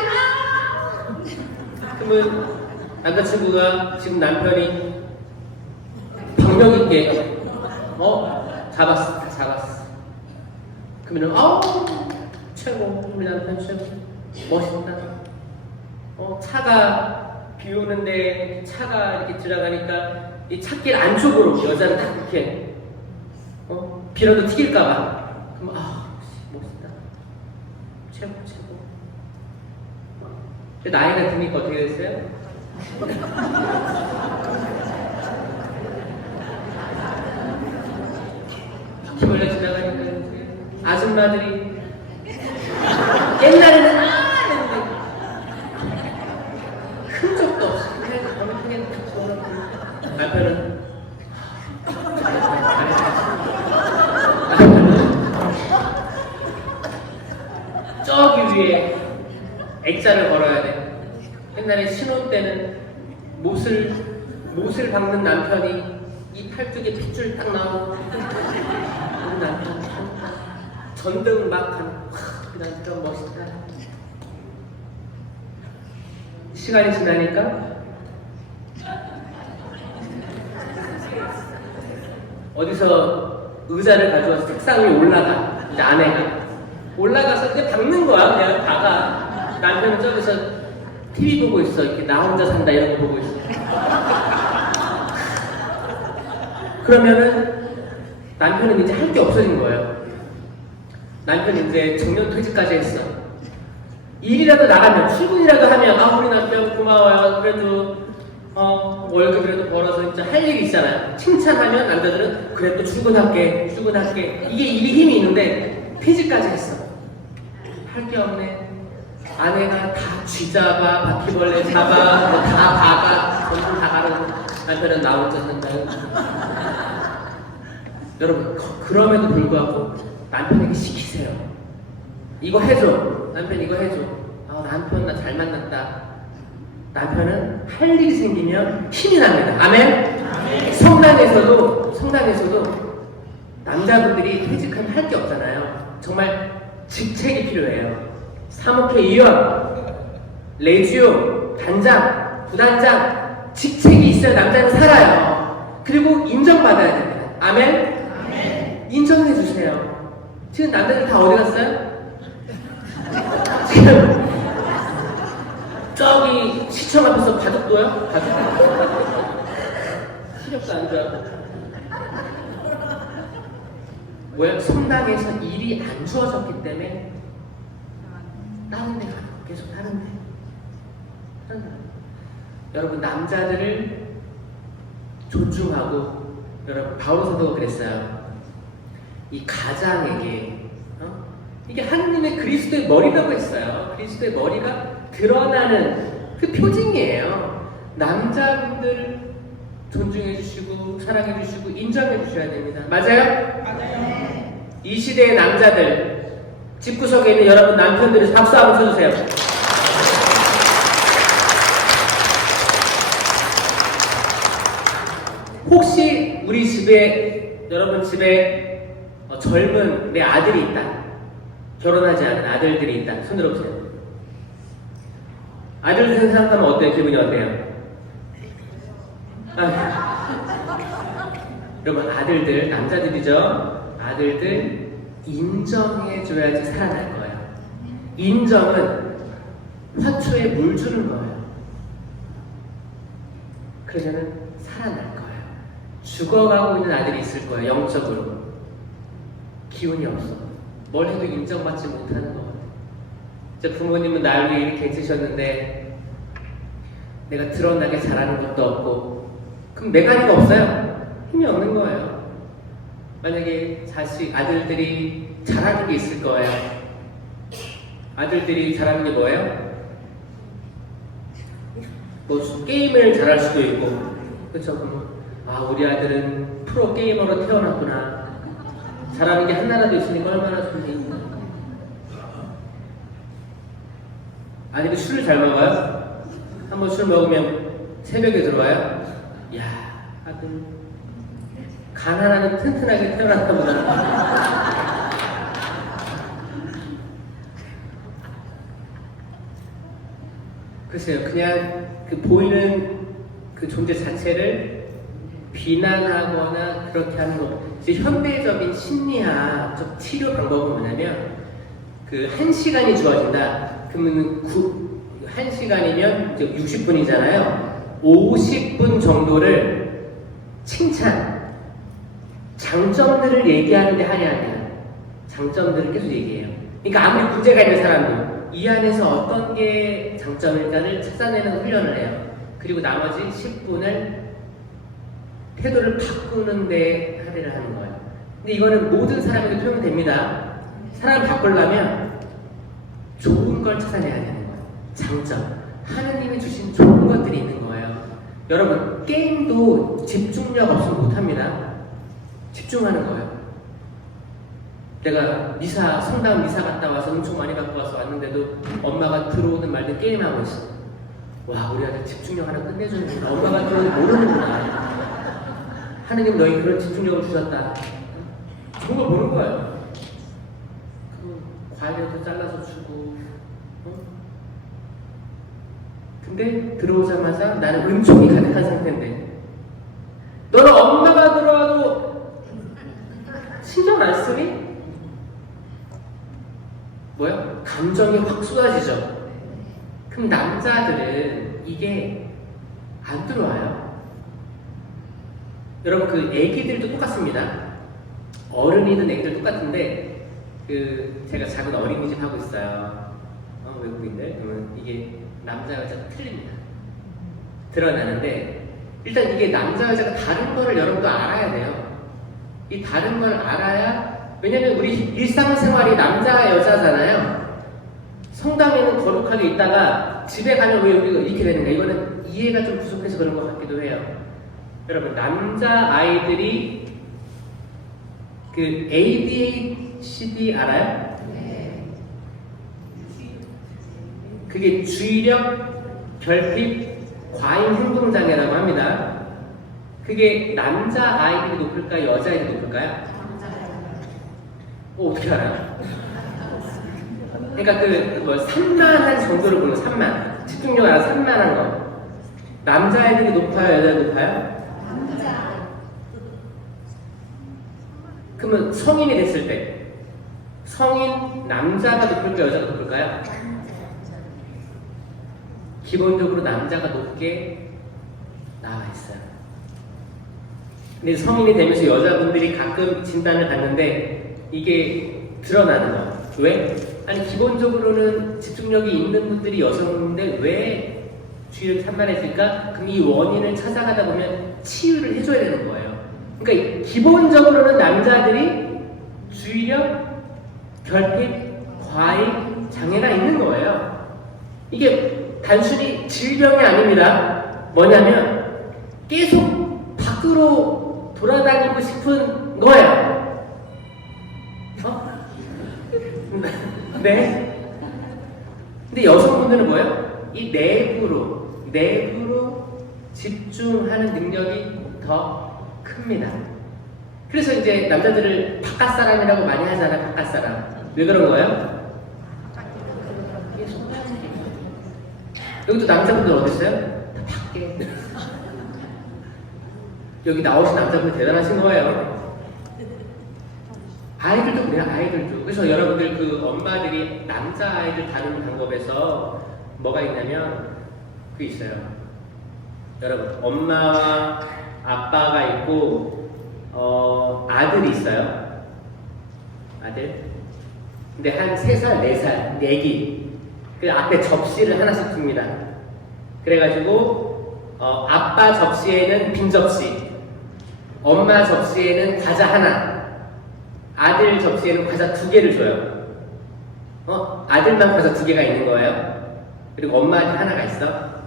그러면 남자친구가 지금 남편이 박력 있게 잡았어. 그러면 최고 우리 남편 최고 멋있다. 차가 비 오는데 차가 이렇게 지나가니까 이 찻길 안쪽으로 여자는 딱 이렇게 비라도 튀길까봐 그러면 멋있다. 최고 나이가 드니까 어떻게 됐어요? 바퀴 벌려 지나가니까 아줌마들이 옛날에는 흔적도 없이 그냥 거룩하게 탁 남편은 저기 위에 액자를 걸어야 돼. 옛날에 신혼 때는 못을 박는 남편이 이 팔뚝에 핏줄 딱 나오고 우리 남편 전등 막 하는 그 남편 멋있다. 시간이 지나니까 어디서 의자를 가져와서 책상 위에 올라가. 이제 아내가 올라가서 그냥 박는 거야. 그냥 박아. 남편은 저기서 TV 보고 있어. 이렇게 나 혼자 산다 이런 거 보고 있어. 그러면은 남편은 이제 할 게 없어진 거예요. 남편이 이제 정년퇴직까지 했어. 일이라도 나가면, 출근이라도 하면, 우리 남편 고마워요. 그래도 월급이라도 벌어서 진짜 할 일이 있잖아요. 칭찬하면 남자들은 그래 또 출근할게. 이게 일이 힘이 있는데 퇴직까지 했어. 할 게 없네. 아내가 다 쥐잡아, 바퀴벌레 잡아, 뭐 다 박아, 전부 다 가르고 남편은 나 혼자 산다. 여러분, 그럼에도 불구하고 남편에게 시키세요. 이거 해줘. 남편 이거 해줘. 남편 나 잘 만났다. 남편은 할 일이 생기면 힘이 납니다. 아멘? 아멘. 성당에서도 남자분들이 퇴직하면 할 게 없잖아요. 정말 직책이 필요해요. 사목회의원, 레지오, 단장, 부단장, 직책이 있어야 남자는 살아요. 그리고 인정받아야 됩니다. 아멘? 아멘. 인정해 주세요. 지금 남자들 다 어디 갔어요? 지금 저기 시청 앞에서 바둑도요? 시력도 안 좋아. 뭐야? 성당에서 일이 안 주어졌기 때문에 다른 데 가요. 계속 다른 데. 여러분, 남자들을 존중하고, 여러분, 바울 사도가 그랬어요. 이 가장에게 이게 하느님의 그리스도의 머리라고 했어요. 그리스도의 머리가 드러나는 그 표징이에요. 남자분들 존중해 주시고 사랑해 주시고 인정해 주셔야 됩니다. 맞아요? 맞아요. 이 시대의 남자들, 집구석에 있는 여러분 남편들이 박수 한번 쳐주세요. 혹시 우리 집에, 여러분 집에 젊은 내 아들이 있다. 결혼하지 않은 아들들이 있다. 손 들어보세요. 아들들 생각하면 어때요? 기분이 어때요? 여러분, 아들들, 남자들이죠? 아들들 인정해줘야지 살아날 거예요. 인정은 화초에 물 주는 거예요. 그러면은 살아날 거예요. 죽어가고 있는 아들이 있을 거예요. 영적으로. 기운이 없어. 뭘 해도 인정받지 못하는 것 같아요. 부모님은 날 위해 이렇게 해주셨는데 내가 드러나게 잘하는 것도 없고, 그럼 내가 힘이 없어요. 힘이 없는 거예요. 만약에 아들들이 잘하는 게 있을 거예요. 아들들이 잘하는 게 뭐예요? 뭐 게임을 잘할 수도 있고, 그렇죠? 그럼 우리 아들은 프로 게이머로 태어났구나. 잘하는 게 하나라도 있으니까 얼마나 좋은지. 아니면 술을 잘 먹어요? 한번 술 먹으면 새벽에 들어와요? 야, 아들 가난하는 튼튼하게 태어났다 보다. 글쎄요, 그냥 그 보이는 그 존재 자체를 비난하거나 그렇게 하는 거. 이제 현대적인 심리학적 치료 방법은 뭐냐면, 그 1시간이 주어진다. 그러면 1시간이면 이제 60분이잖아요. 50분 정도를 칭찬, 장점들을 얘기하는데 할애합니다. 장점들을 계속 얘기해요. 그러니까 아무리 문제가 있는 사람도 이 안에서 어떤 게 장점일까를 찾아내는 훈련을 해요. 그리고 나머지 10분을 태도를 바꾸는 데 할애를 하는 거예요. 근데 이거는 모든 사람에게 통용됩니다. 사람 바꾸려면 좋은 걸 찾아내야 되는 거예요. 장점. 하느님이 주신 좋은 것들이 있는 거예요. 여러분, 게임도 집중력 없으면 못합니다. 집중하는 거예요. 내가 성당 미사 갔다 와서 엄청 많이 갖고 와서 왔는데도 엄마가 들어오는 말들 게임하고 있어. 와, 우리 아들 집중력 하나 끝내주는구나. 엄마가 들어오는 모르는구나. 하느님 너희 그런 집중력을 주셨다. 좋은 걸 보는 거예요. 과일도 잘라서 주고. 근데 들어오자마자 나는 은총이 가득한 상태인데 너는 엄마가 들어와도 신경 안 쓰니? 뭐야? 감정이 확 쏟아지죠. 그럼 남자들은 이게 안 들어와요. 여러분, 그 애기들도 똑같습니다. 어른이든 애기들 똑같은데 제가 작은 어린이집 하고 있어요. 외국인들. 그러면 이게 남자 여자가 틀립니다. 드러나는데 일단 이게 남자 여자가 다른 거를 여러분도 알아야 돼요. 이 다른 걸 알아야, 왜냐면 우리 일상생활이 남자 여자잖아요. 성당에는 거룩하게 있다가 집에 가면 왜 우리가 이렇게 되는가? 이거는 이해가 좀 부족해서 그런 것 같기도 해요. 여러분, 남자 아이들이 그 ADHD 알아요? 그게 주의력 결핍 과잉 행동장애라고 합니다. 그게 남자 아이들이 높을까요? 여자 아이들이 높을까요? 어떻게 알아요? 그러니까 산만한 정도를 보는 산만. 집중력 알아? 산만한 거. 남자 아이들이 높아요? 여자 아이들이 높아요? 남자. 그러면 성인이 됐을 때 성인 남자가 높을까요? 여자가 높을까요? 기본적으로 남자가 높게 나와 있어요. 근데 성인이 되면서 여자분들이 가끔 진단을 받는데 이게 드러나는 거예요. 왜? 아니, 기본적으로는 집중력이 있는 분들이 여성인데 왜 주의력이 산만해질까? 그럼 이 원인을 찾아가다 보면 치유를 해줘야 되는 거예요. 그러니까 기본적으로는 남자들이 주의력, 결핍, 과잉, 장애가 있는 거예요. 이게 단순히 질병이 아닙니다. 뭐냐면 계속 밖으로 돌아다니고 싶은 거예요. 네. 근데 여성분들은 뭐예요? 이 내부로 집중하는 능력이 더 큽니다. 그래서 이제 남자들을 바깥 사람이라고 많이 하잖아요. 바깥 사람. 왜 그런 거예요? 여기도 남자분들 어디 있어요? 다 밖에. 여기 나오신 남자분들 대단하신 거예요. 아이들도 그래요. 아이들도. 그래서 여러분들 그 엄마들이 남자 아이들 다루는 방법에서 뭐가 있냐면 그게 있어요. 여러분, 엄마와 아빠가 있고 아들이 있어요. 아들. 근데 한 3살, 4살, 4기. 그 앞에 접시를 하나씩 둡니다. 그래가지고 아빠 접시에는 빈 접시, 엄마 접시에는 과자 하나, 아들 접시에는 과자 2개를 줘요. 아들만 과자 2개가 있는 거예요. 그리고 엄마한테 하나가 있어.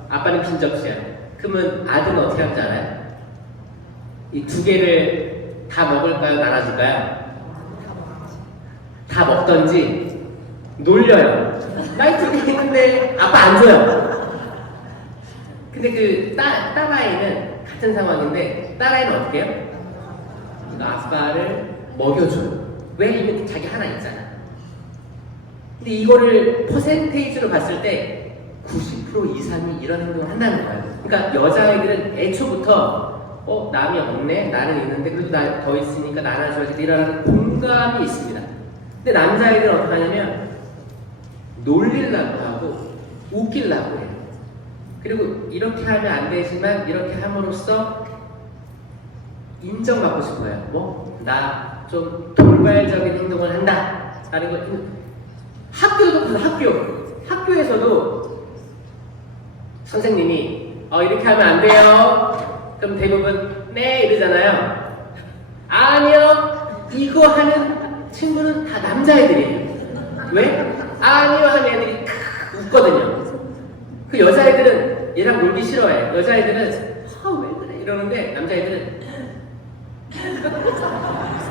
아빠는 빈 접시야. 그러면 아들은 어떻게 하는지 알아요? 이 2개를 다 먹을까요? 나눠줄까요? 다 먹던지 놀려요. 나이 2개 있는데 아빠 안 줘요. 근데 그 딸아이는 같은 상황인데 딸아이는 어떻게 해요? 아빠를 먹여줘요. 왜? 이미 자기 하나 있잖아. 근데 이거를 퍼센테이지로 봤을 때 90% 이상이 이런 행동을 한다는 거예요. 그러니까 여자아이들은 애초부터 남이 없네? 나는 있는데 그래도 나 더 있으니까 나눠줘야지 이런 공감이 있습니다. 근데 남자아이들은 어떻게 하냐면 놀리려고 하고 웃기려고 해요. 그리고 이렇게 하면 안 되지만 이렇게 함으로써 인정받고 싶어요. 뭐? 나 좀 돌발적인 행동을 한다. 라는 거. 학교도 그래서 학교. 학교에서도 선생님이 이렇게 하면 안 돼요. 그럼 대부분 네 이러잖아요. 아니요. 이거 하는 친구는 다 남자애들이에요. 왜? 아니요 하는 애들이 웃거든요. 그 여자애들은 얘랑 놀기 싫어해. 여자애들은 왜 그래 이러는데 남자애들은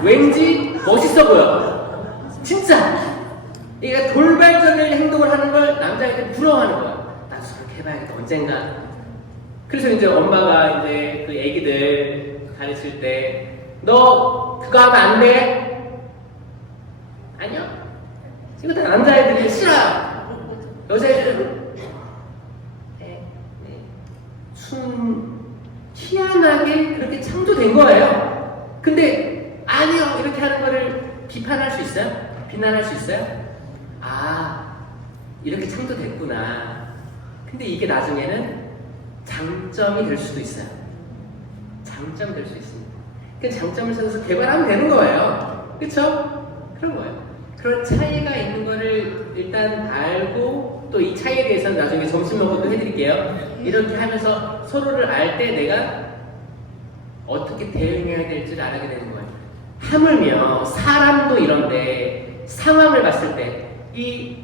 왠지 멋있어 보여. 진짜. 그러니까 돌발적인 행동을 하는 걸 남자애들이 부러워하는 거야. 나도 저렇게 해봐야겠다 언젠가. 그래서 이제 엄마가 이제 그 애기들 가르칠 때 너 그거 하면 안 돼? 아니요. 이거 다 남자애들이 싫어. 여자애들은 희한하게 그렇게 창조된 거예요. 근데 아니요 이렇게 하는 거를 비판할 수 있어요? 비난할 수 있어요? 이렇게 창조됐구나. 근데 이게 나중에는 장점이 될 수도 있어요. 장점이 될 수 있습니다. 그 장점을 찾아서 개발하면 되는 거예요. 그렇죠? 그런 거예요. 그런 차이가 있는 거를 일단 알고 또 이 차이에 대해서는 나중에 점심 먹어도 해드릴게요. 이렇게 하면서 서로를 알 때 내가 어떻게 대응해야 될지를 알게 되는 거예요. 하물며 사람도 이런데 상황을 봤을 때 이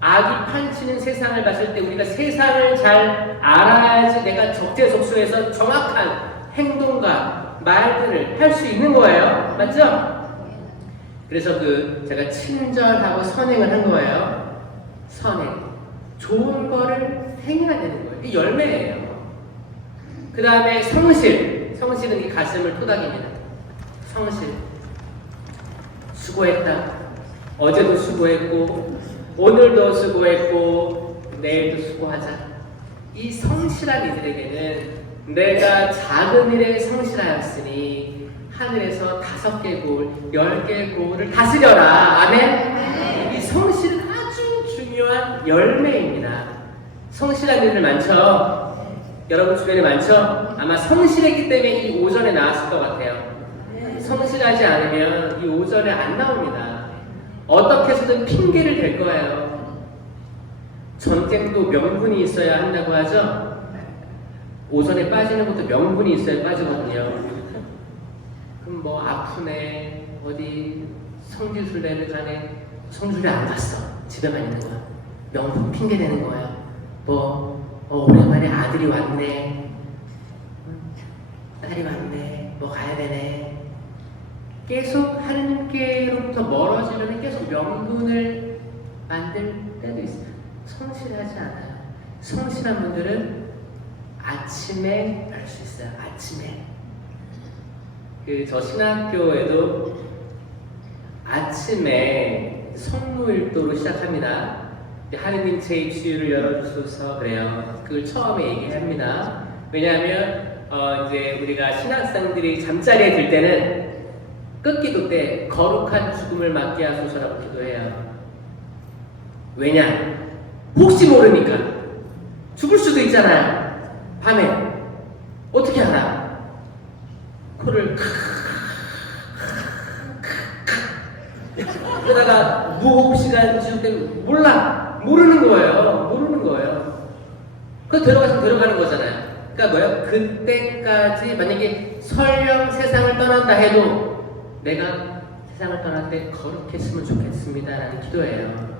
악이 판치는 세상을 봤을 때 우리가 세상을 잘 알아야지 내가 적재적소에서 정확한 행동과 말들을 할 수 있는 거예요. 맞죠? 그래서 제가 친절하고 선행을 한 거예요. 선행. 좋은 거를 행해야 되는 거예요. 이게 열매예요. 그 다음에 성실. 성실은 이 가슴을 토닥입니다. 성실. 수고했다. 어제도 수고했고 오늘도 수고했고 내일도 수고하자. 이 성실한 이들에게는 내가 작은 일에 성실하였으니 하늘에서 5개 골, 10개 골을 다스려라. 아멘? 이 성실은 아주 중요한 열매입니다. 성실한 일들 많죠? 여러분 주변에 많죠? 아마 성실했기 때문에 이 오전에 나왔을 것 같아요. 성실하지 않으면 이 오전에 안 나옵니다. 어떻게 해서든 핑계를 댈 거예요. 전쟁도 명분이 있어야 한다고 하죠? 오전에 빠지는 것도 명분이 있어야 빠지거든요. 그럼 뭐 아프네, 어디 성지순례를 가네, 성지순례 안 갔어. 집에만 있는 거야. 명분 핑계 대는 거야. 오랜만에 아들이 왔네, 딸이 왔네, 가야 되네. 계속 하느님께로부터 멀어지려면 계속 명분을 만들 때도 있어요. 성실하지 않아요. 성실한 분들은 아침에 할 수 있어요. 아침에. 저 신학교에도 아침에 성무일도로 시작합니다. 하느님 제 입시유를 열어주셔서 그래요. 그걸 처음에 얘기합니다. 왜냐하면 이제 우리가 신학생들이 잠자리에 들 때는 끝기도 때 거룩한 죽음을 맞게 하소서라고 기도해요. 왜냐? 혹시 모르니까 죽을 수도 있잖아요. 밤에 어떻게 알아? 코를 그러다가 무호흡 시간 지울 때 모르는 거예요. 그래서 들어가시면 들어가는 거잖아요. 그러니까 뭐예요? 그때까지 만약에 설령 세상을 떠난다 해도 내가 세상을 떠날 때 거룩했으면 좋겠습니다 라는 기도예요.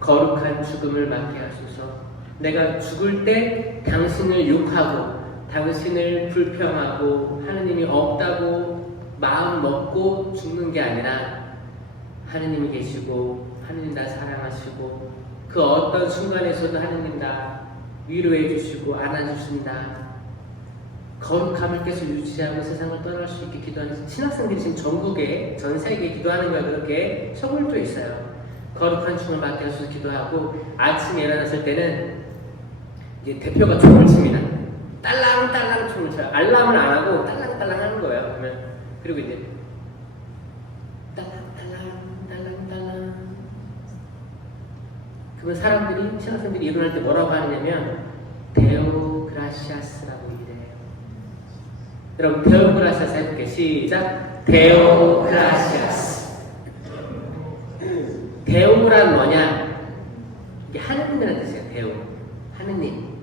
거룩한 죽음을 맞게 하소서. 내가 죽을 때 당신을 욕하고 당신을 불평하고 하느님이 없다고 마음 먹고 죽는 게 아니라 하느님이 계시고 하느님 나 사랑하시고 그 어떤 순간에서도 하느님 나 위로해 주시고 안아주신다. 거룩함을 계속 유지하고 세상을 떠날 수 있게 기도하는 신학생들이 지금 전국에 전 세계에 기도하는 거야. 그렇게 서울도 있어요. 거룩한 춤을 맞게 하셔서 기도하고 아침에 일어났을 때는 이제 대표가 춤을 춥니다. 딸랑딸랑 춤을 춰요. 알람을 안 하고 딸랑딸랑 하는 거예요. 그러면 그리고 이제 딸랑딸랑 그러면 사람들이 신학생들이 일어날 때 뭐라고 하느냐면 데오 그라시아스라고 얘기해요. 여러분 데오 그라시아스 해볼게요. 시작. 데오 그라시아스. 데오란 뭐냐? 이게 하느님이라는 뜻이에요. 대우. 하느님.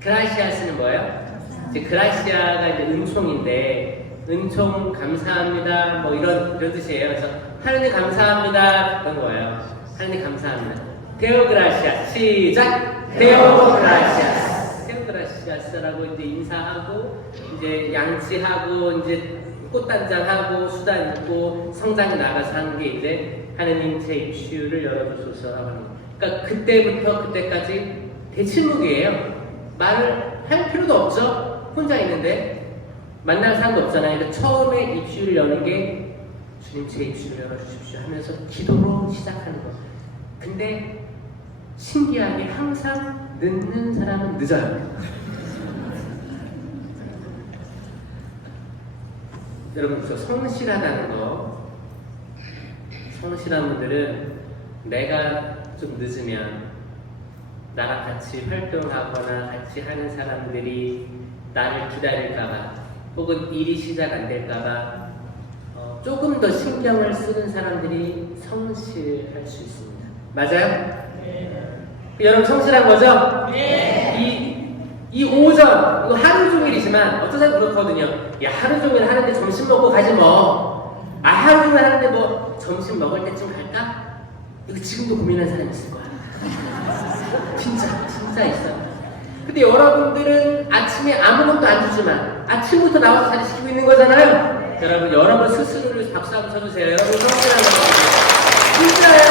그라시아스는 뭐예요? 이제 그라시아가 이제 은총인데, 은총 감사합니다. 뭐 이런 뜻이에요. 그래서 하느님 감사합니다. 그런 거예요. 하느님 감사합니다. 데오 그라시아스. 시작! 데오 그라시아스. 데오 그라시아스라고 이제 인사하고, 이제 양치하고, 이제 꽃단장하고, 수단 입고, 성장에 나가서 하는 게 이제 하느님 제 입술을 열어주소서라고 하는 거예요. 그러니까 그때부터 그때까지 대침묵이에요. 말을 할 필요도 없죠. 혼자 있는데 만날 사람도 없잖아요. 그러니까 처음에 입술을 여는 게 주님 제 입술을 열어주십시오 하면서 기도로 시작하는 거. 근데 신기하게 항상 늦는 사람은 늦어요. 여러분, 저 성실하다는 거, 성실한 분들은 내가 좀 늦으면 나랑 같이 활동하거나 같이 하는 사람들이 나를 기다릴까봐 혹은 일이 시작 안 될까봐 조금 더 신경을 쓰는 사람들이 성실할 수 있습니다. 맞아요? 네. 여러분 성실한 거죠? 네. 이 오전, 이거 하루 종일이지만 어떤 사람 그렇거든요. 야, 하루 종일 하는데 점심 먹고 가지 뭐. 아, 하루 종일 하는데 뭐 점심 먹을 때쯤 갈까? 이거 지금도 고민하는 사람이 있을 거야. 진짜 있어. 근데 여러분들은 아침에 아무것도 안 주지만 아침부터 나와서 잘 시키고 있는 거잖아요. 네. 여러분 스스로를 박수 한번 쳐주세요. 여러분 성실한 거예요. 진짜요.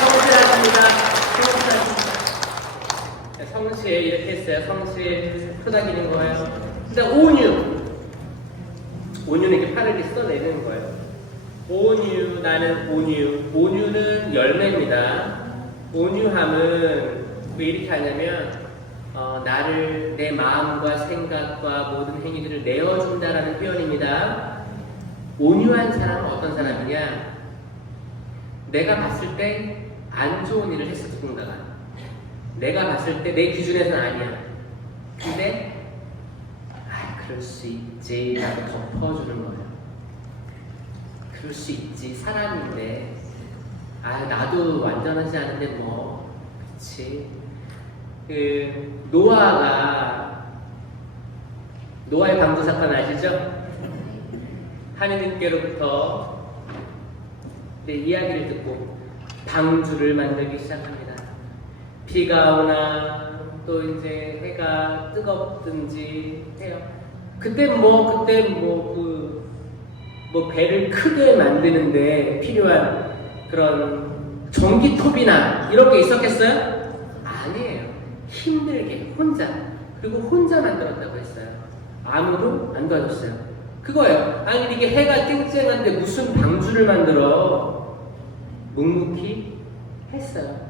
성실하십니다. 성실 이렇게 했어요. 성실 토닥이는 거예요. 그다음 온유는 이렇게 팔을 이렇게 써내는 거예요. 온유, 나는 온유. 온유는 열매입니다. 온유함은 왜 이렇게 하냐면 나를 내 마음과 생각과 모든 행위들을 내어준다라는 표현입니다. 온유한 사람은 어떤 사람이냐? 내가 봤을 때 안 좋은 일을 했어, 누군가가. 내가 봤을 때 내 기준에서는 아니야. 근데 그럴 수 있지 라고 덮어주는 거예요. 그럴 수 있지, 사람인데 나도 완전하지 않은데 뭐 그치. 노아의 방주 사건 아시죠? 하느님께로부터 이야기를 듣고 방주를 만들기 시작합니다. 비가 오나 또 이제 해가 뜨겁든지 해요. 그때 배를 크게 만드는데 필요한 그런 전기톱이나 이런 게 있었겠어요? 아니에요. 힘들게 혼자, 그리고 혼자 만들었다고 했어요. 아무도 안 도와줬어요. 그거예요. 아니 이게 해가 쨍쨍한데 무슨 방주를 만들어? 묵묵히 했어요.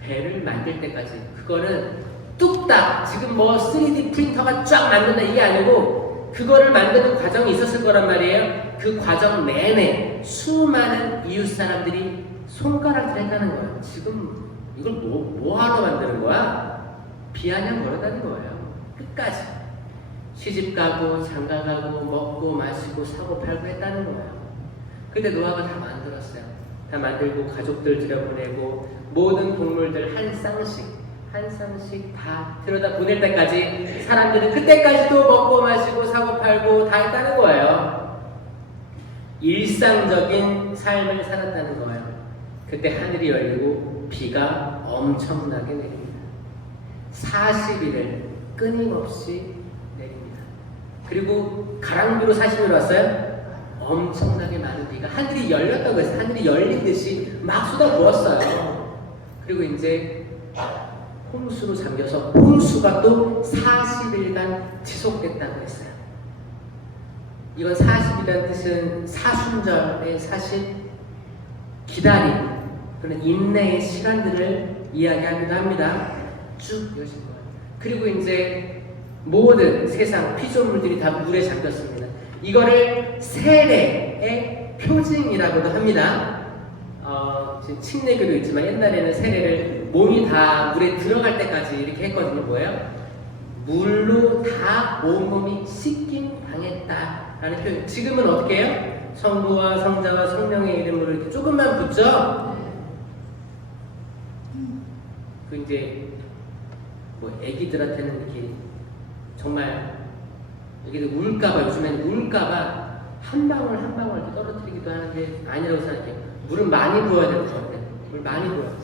배를 만들 때까지. 그거는 뚝딱 지금 3D 프린터가 쫙 만든다 이게 아니고 그거를 만드는 과정이 있었을 거란 말이에요. 그 과정 내내 수많은 이웃 사람들이 손가락질 했다는 거예요. 지금 이걸 뭐 하러 만드는 거야? 비아냥 거렸다는 거예요. 끝까지. 시집 가고 장가 가고 먹고 마시고 사고 팔고 했다는 거예요. 근데 노아가 다 만들었어요. 다 만들고 가족들 들여보내고 모든 동물들 한 쌍씩 다 들여다 보낼 때까지 사람들은 그때까지도 먹고 마시고 사고 팔고 다 했다는 거예요. 일상적인 삶을 살았다는 거예요. 그때 하늘이 열리고 비가 엄청나게 내립니다. 40일을 끊임없이 내립니다. 그리고 가랑비로 40일 왔어요. 엄청나게 많은 비가 하늘이 열렸다고 해서 하늘이 열린 듯이 막 쏟아부었어요. 그리고 이제 홍수로 잠겨서 홍수가 또 40일간 지속됐다고 했어요. 이건 40이라는 뜻은 사순절의 사실, 기다림, 그런 인내의 시간들을 이야기하기도 합니다. 쭉 이어진 거예요. 그리고 이제 모든 세상 피조물들이 다 물에 잠겼습니다. 이거를 세례의 표징이라고도 합니다. 지금 침례교도 있지만 옛날에는 세례를 몸이 다 물에 들어갈 때까지 이렇게 했거든요. 뭐예요? 물로 다 온몸이 씻김 당했다라는 표현. 지금은 어떻게 해요? 성부와 성자와 성령의 이름으로 이렇게 조금만 붙죠? 그 이제 뭐 애기들한테는 이렇게 정말 애기들 울까봐, 요즘에는 울까봐 한 방울 한 방울 이렇게 떨어뜨리기도 하는데 아니라고 생각해요. 물을 많이 부어야 될 것 같아요. 물 많이 부어야 돼요.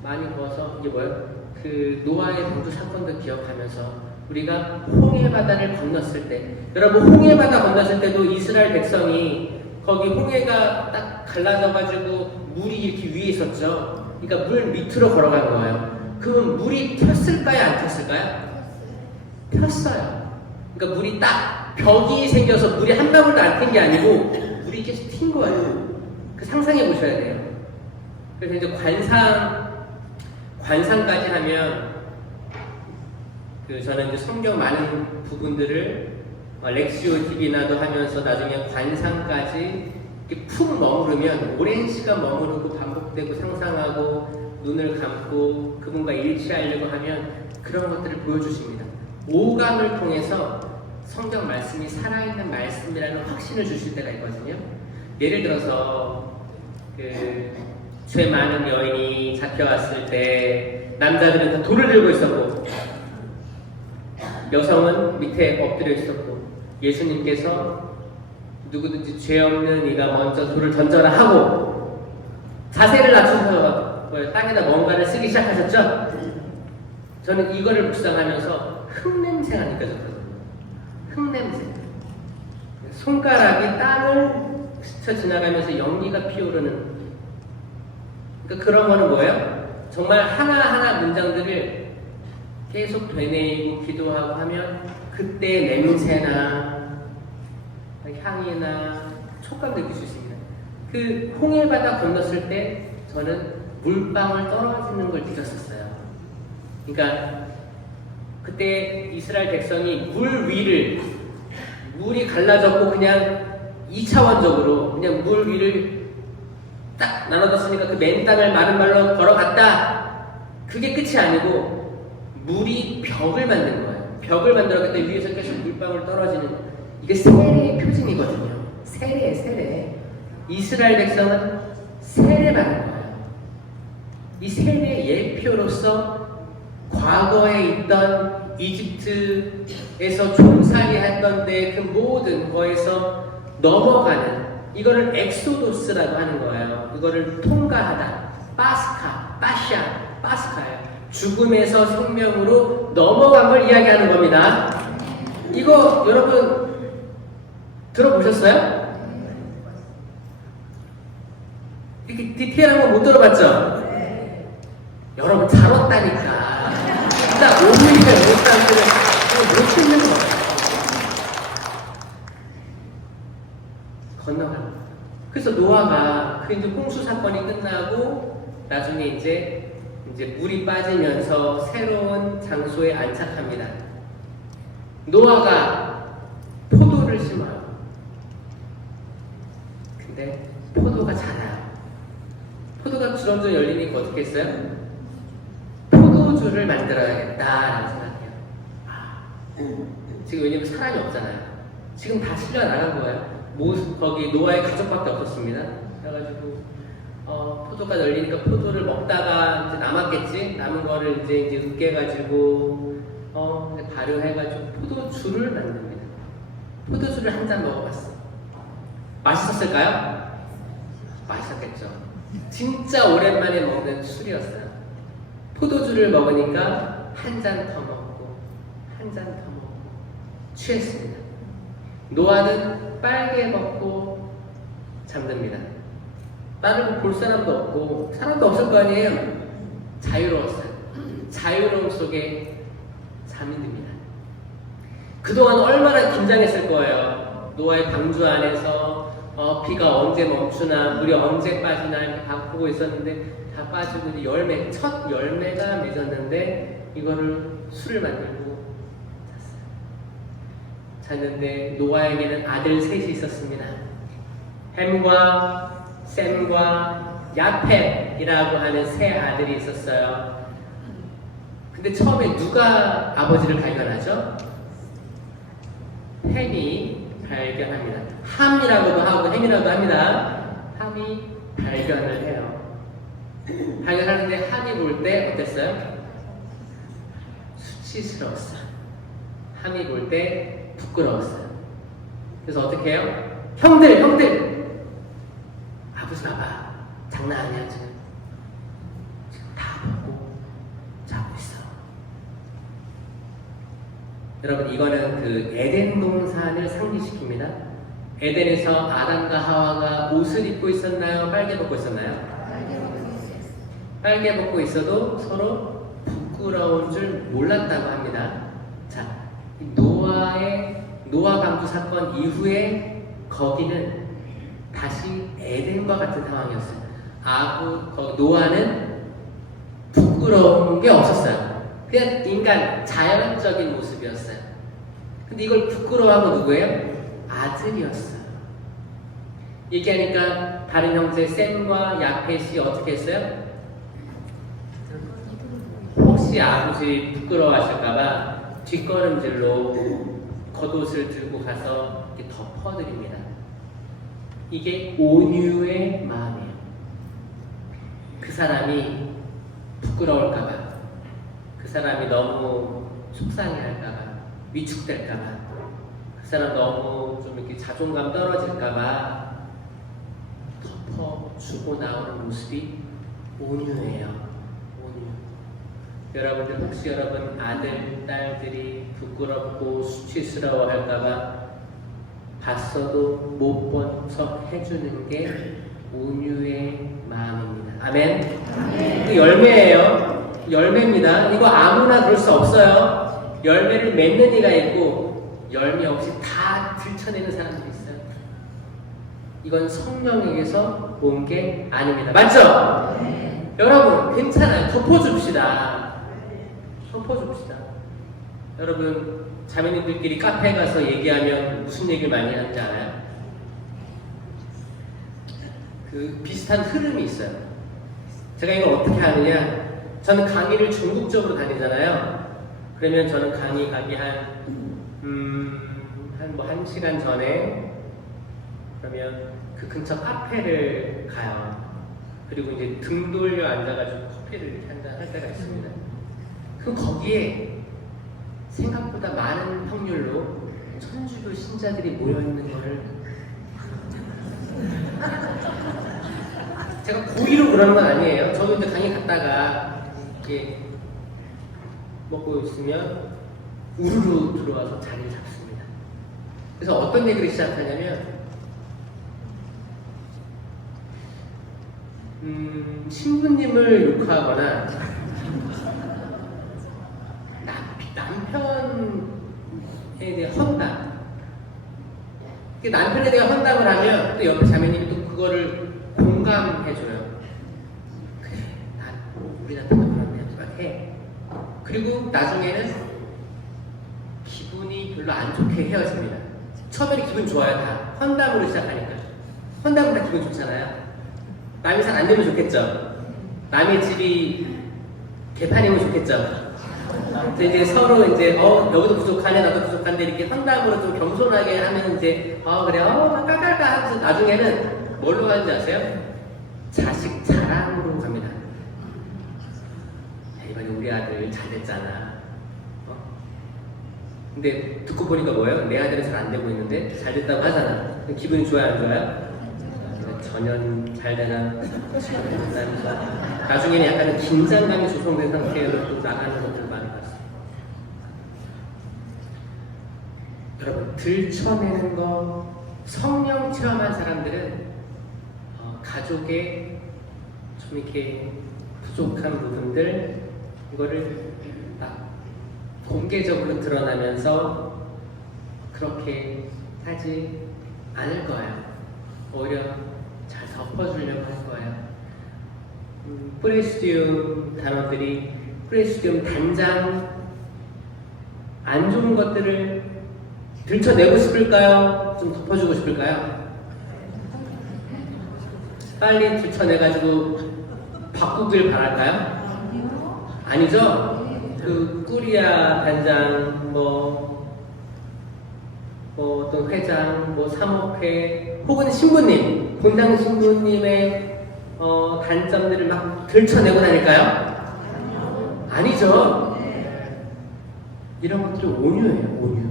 많이 부어서 이게 뭐예요? 그 노아의 방주 사건도 기억하면서 우리가 홍해 바다를 건넜을 때, 여러분 홍해 바다 건넜을 때도 이스라엘 백성이 거기 홍해가 딱 갈라져가지고 물이 이렇게 위에 있었죠. 그러니까 물 밑으로 걸어간 거예요. 그럼 물이 텄을까요? 안 텄을까요? 텄어요. 그러니까 물이 딱 벽이 생겨서 물이 한 방울도 안 튄 게 아니고 물이 계속 튄 거예요. 그 상상해 보셔야 돼요. 그래서 이제 관상까지 하면 저는 이제 성경 많은 부분들을 렉시오 TV나도 하면서 나중에 관상까지 이렇게 푹 머무르면 오랜 시간 머무르고 반복되고 상상하고 눈을 감고 그분과 일치하려고 하면 그런 것들을 보여주십니다. 오감을 통해서 성경 말씀이 살아있는 말씀이라는 확신을 주실 때가 있거든요. 예를 들어서 죄 많은 여인이 잡혀왔을 때 남자들은 다 돌을 들고 있었고 여성은 밑에 엎드려 있었고 예수님께서 누구든지 죄 없는 이가 먼저 돌을 던져라 하고 자세를 낮춰서 땅에다 뭔가를 쓰기 시작하셨죠? 저는 이거를 묵상하면서 흙냄새가 느껴졌거든요. 흙냄새. 손가락이 땅을 스쳐 지나가면서 연기가 피어오르는, 그러니까 그런 거는 뭐예요? 정말 하나하나 문장들을 계속 되뇌이고 기도하고 하면 그때 냄새나 향이나 촉감 느낄 수 있습니다. 그 홍해바다 건넜을 때 저는 물방울 떨어지는 걸 느꼈었어요. 그러니까 그때 이스라엘 백성이 물 위를, 물이 갈라졌고 그냥 2차원적으로 그냥 물 위를 딱 나눠졌으니까 그 맨 땅을 마른 발로 걸어갔다. 그게 끝이 아니고 물이 벽을 만든 거예요. 벽을 만들어 그때 위에서 계속 물방울 떨어지는, 이게 세례의 표징이거든요. 세례. 이스라엘 백성은 세례 받는 거예요. 이 세례의 예표로서 과거에 있던 이집트에서 종살이 했던 데 그 모든 거에서 넘어가는, 이거를 엑소도스라고 하는 거예요. 이거를 통과하다. 파스카예요. 죽음에서 생명으로 넘어간 걸 이야기하는 겁니다. 이거 여러분 들어보셨어요? 이렇게 디테일한 거 못 들어봤죠? 네. 여러분 잘 왔다니까. 딱 5mm의 못단들을 못 듣는 거예요. 건너가는. 그래서 노아가 그 이제 홍수 사건이 끝나고 나중에 이제 물이 빠지면서 새로운 장소에 안착합니다. 노아가 포도를 심어요. 근데 포도가 자라요. 포도가 주렁주렁 열리니까 어떻게 했어요? 포도주를 만들어야겠다라고 생각해요. 지금 왜냐면 사람이 없잖아요. 지금 다 실려 나간 거예요. 거기 노아의 가족밖에 없었습니다. 그래가지고 포도가 열리니까 포도를 먹다가 이제 남았겠지. 남은 거를 이제 으깨가지고 발효해가지고 포도주를 만듭니다. 포도주를 한 잔 먹어봤어. 맛있었을까요? 맛있었겠죠. 진짜 오랜만에 먹는 술이었어요. 포도주를 먹으니까 한 잔 더 먹고 한 잔 더 먹고 취했습니다. 노아는 빨개 벗고 잠듭니다. 다른 볼 사람도 없고 사람도 없을 거 아니에요. 자유로웠어요. 자유로움 속에 잠이 듭니다. 그동안 얼마나 긴장했을 거예요. 노아의 방주 안에서 비가 언제 멈추나 물이 언제 빠지나 이렇게 다 보고 있었는데 다 빠지고 이제 첫 열매가 맺었는데 이거를 술을 만들고 잤는데 노아에게는 아들 셋이 있었습니다. 햄과 셈과 야펫이라고 하는 세 아들이 있었어요. 근데 처음에 누가 아버지를 발견하죠? 햄이 발견합니다. 함이라고도 하고 햄이라고도 합니다. 함이 발견을 해요. 발견하는데 함이 볼 때 어땠어요? 수치스러웠어요. 함이 볼 때 부끄러웠어요. 그래서 어떻게 해요? 형들! 아버지 봐봐. 장난 아니야 지금. 다 먹고 자고 있어. 여러분 이거는 그 에덴 동산을 상기시킵니다. 에덴에서 아담과 하와가 옷을 입고 있었나요? 빨개 벗고 있었나요? 빨개 벗고 있어도 서로 부끄러운 줄 몰랐다고 합니다. 자, 노아 방주 사건 이후에 거기는 다시 에덴과 같은 상황이었어요. 노아는 부끄러운 게 없었어요. 그냥 인간 자연적인 모습이었어요. 근데 이걸 부끄러워하고 누구예요? 아들이었어요. 얘기하니까 다른 형제 셈과 야펫이 어떻게 했어요? 혹시 아버지 부끄러워하실까봐 뒷걸음질로 겉옷을 들고 가서 이렇게 덮어드립니다. 이게 온유의 마음이에요. 그 사람이 부끄러울까봐, 그 사람이 너무 속상해할까봐, 위축될까봐, 그 사람 너무 좀 이렇게 자존감 떨어질까봐 덮어주고 나오는 모습이 온유해요. 온유. 여러분들 혹시 여러분 아들, 딸들이 부끄럽고 수치스러워할까봐 봤어도 못 본 척 해주는 게 온유의 마음입니다. 아멘? 그 열매예요. 열매입니다. 이거 아무나 그럴 수 없어요. 열매를 맺는 이가 있고 열매 없이 다 들춰내는 사람들이 있어요. 이건 성령에게서 온 게 아닙니다. 맞죠? 네. 여러분 괜찮아요. 덮어줍시다. 덮어줍시다. 여러분 자매님들끼리 카페에 가서 얘기하면 무슨 얘기를 많이 하는지 알아요? 그 비슷한 흐름이 있어요. 제가 이걸 어떻게 하느냐? 저는 강의를 전국적으로 다니잖아요. 그러면 저는 강의 가기 한 시간 전에 그러면 그 근처 카페를 가요. 그리고 이제 등 돌려 앉아가지고 커피를 이렇게 한잔 할 때가 있습니다. 그럼 거기에 생각보다 많은 확률로 천주교 신자들이 모여있는 거를 제가 고의로 그러는 건 아니에요. 저도 이제 강의 갔다가 이렇게 먹고 있으면 우르르 들어와서 자리를 잡습니다. 그래서 어떤 얘기를 시작하냐면 신부님을 욕하거나 남편에 대한 헌담, 남편에 대한 헌담을 하면 또 옆에 자매님이 또 그거를 공감해줘요. 그래, 우리 남편도 그런 막 해. 그리고 나중에는 기분이 별로 안 좋게 헤어집니다. 처음에는 기분 좋아요. 다 헌담으로 시작하니까. 헌담은 다 기분 좋잖아요. 남이 잘 안 되면 좋겠죠. 남의 집이 개판이면 좋겠죠. 이제 서로 이제 여기도 부족하네, 나도 부족한데 이렇게 헌담으로 좀 겸손하게 하면 이제 그래, 깔깔깔 하면서 나중에는 뭘로 가는지 아세요? 자식 자랑으로 갑니다. 이번에 우리 아들 잘 됐잖아. 근데 듣고 보니까 뭐예요? 내 아들은 잘 안 되고 있는데 잘 됐다고 하잖아. 기분이 좋아요, 안 좋아요? 전혀 잘 되나? 나중에는 약간 긴장감이 조성된 상태로 또 나가는 것들 많이 봤어요. 여러분, 들춰내는 거, 성령 체험한 사람들은 가족의 좀 이렇게 부족한 부분들, 이거를 딱 공개적으로 드러나면서 그렇게 하지 않을 거예요. 오히려 잘 덮어주려고 할 거예요. 프레시디움 단어들이 프레시디움 단장 안 좋은 것들을 들춰내고 싶을까요? 좀 덮어주고 싶을까요? 빨리 들춰내가지고 바꾸길 바랄까요? 아니죠? 그 꾸리아 단장 어떤 회장, 사목회, 혹은 신부님, 본당 신부님의 단점들을 막 들춰내고 다닐까요? 아니죠. 이런 것들이 온유예요, 온유.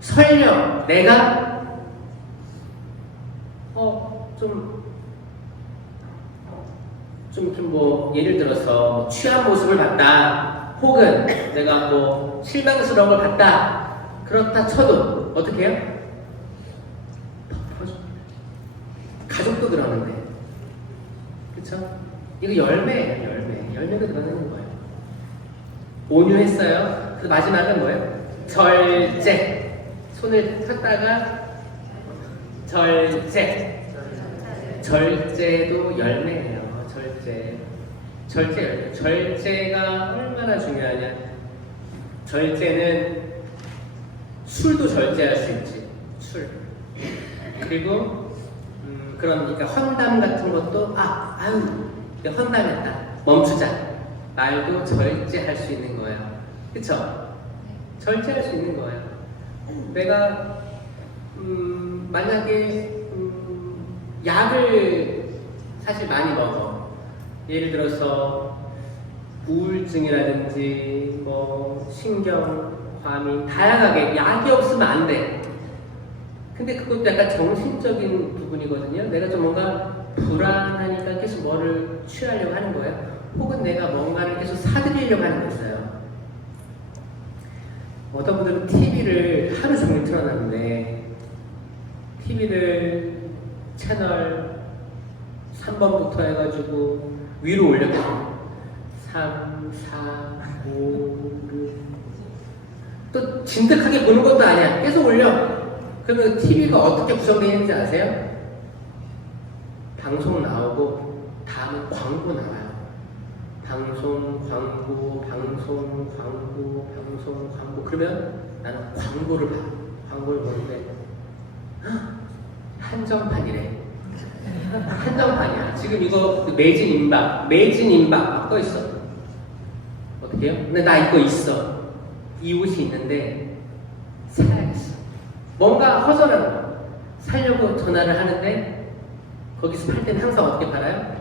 설령 내가 뭐 예를 들어서 뭐 취한 모습을 봤다, 혹은 내가 뭐 실망스러운 걸 봤다, 그렇다 쳐도 어떻게 해요? 가족도 그러는데, 그쵸? 이거 열매예요, 열매가 드러나는 거예요. 온유했어요. 그 마지막은 뭐예요? 절제. 손을 폈다가 절제. 절제도 열매예요. 절제가 얼마나 중요하냐. 절제는 술도 절제할 수 있지. 술. 그리고 그러니까 헌담 같은 것도 헌담했다. 멈추자. 말도 절제할 수 있는 거예요. 그쵸? 절제할 수 있는 거예요. 내가 만약에 약을 사실 많이 먹어. 예를 들어서 우울증이라든지 뭐 신경, 과민, 다양하게 약이 없으면 안 돼. 근데 그것도 약간 정신적인 부분이거든요. 내가 좀 뭔가 불안하니까 계속 뭐를 취하려고 하는 거예요. 혹은 내가 뭔가를 계속 사들이려고 하는 거 있어요. 어떤 분들은 TV를 하루 종일 틀어놨는데 TV를 채널 3번부터 해가지고 위로 올려요. 3, 4, 5, 6. 또 진득하게 보는 것도 아니야. 계속 올려. 그러면 TV가 어떻게 구성되어 있는지 아세요? 방송 나오고 다음에 광고 나와요. 방송, 광고, 방송, 광고, 방송, 광고. 그러면 나는 광고를 봐. 광고를 보는데 한정판이래. 한정판이야. 지금 이거 매진 임박 막 떠있어. 어떻게 해요? 근데 나 이거 있어. 이 옷이 있는데 사야겠어. 뭔가 허전한 거. 사려고 전화를 하는데 거기서 팔 때는 항상 어떻게 팔아요?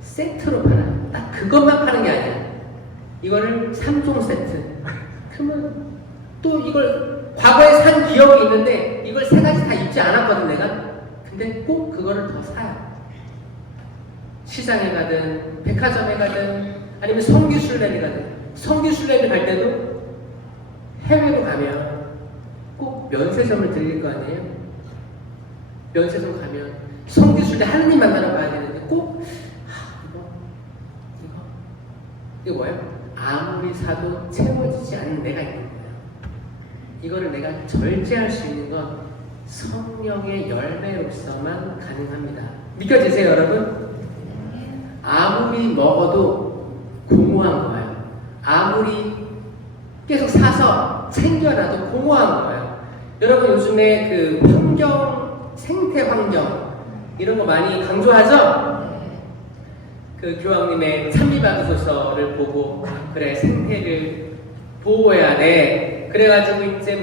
세트로 팔아요. 딱 그것만 파는 게 아니야. 이거를 3종 세트. 그러면 또 이걸 과거에 산 기억이 있는데 이걸 3가지 다 입지 않았거든 내가. 근데 꼭 그거를 더 사요. 시장에 가든 백화점에 가든 아니면 성기순례를 가든. 성기순례를 갈 때도 해외로 가면 꼭 면세점을 들릴 거 아니에요? 면세점 가면 성기순례 하느님 만나러 가야 되는데 꼭 이거 뭐예요? 아무리 사도 채워지지 않는 내가 있는 거예요. 이거를 내가 절제할 수 있는 건 성령의 열매로서만 가능합니다. 믿겨지세요, 여러분? 아무리 먹어도 공허한 거예요. 아무리 계속 사서 챙겨놔도 공허한 거예요. 여러분 요즘에 그 환경, 생태 환경 이런 거 많이 강조하죠? 그 교황님의 찬미받으소서를 보고 그래 생태를 보호해야 돼. 그래가지고 이제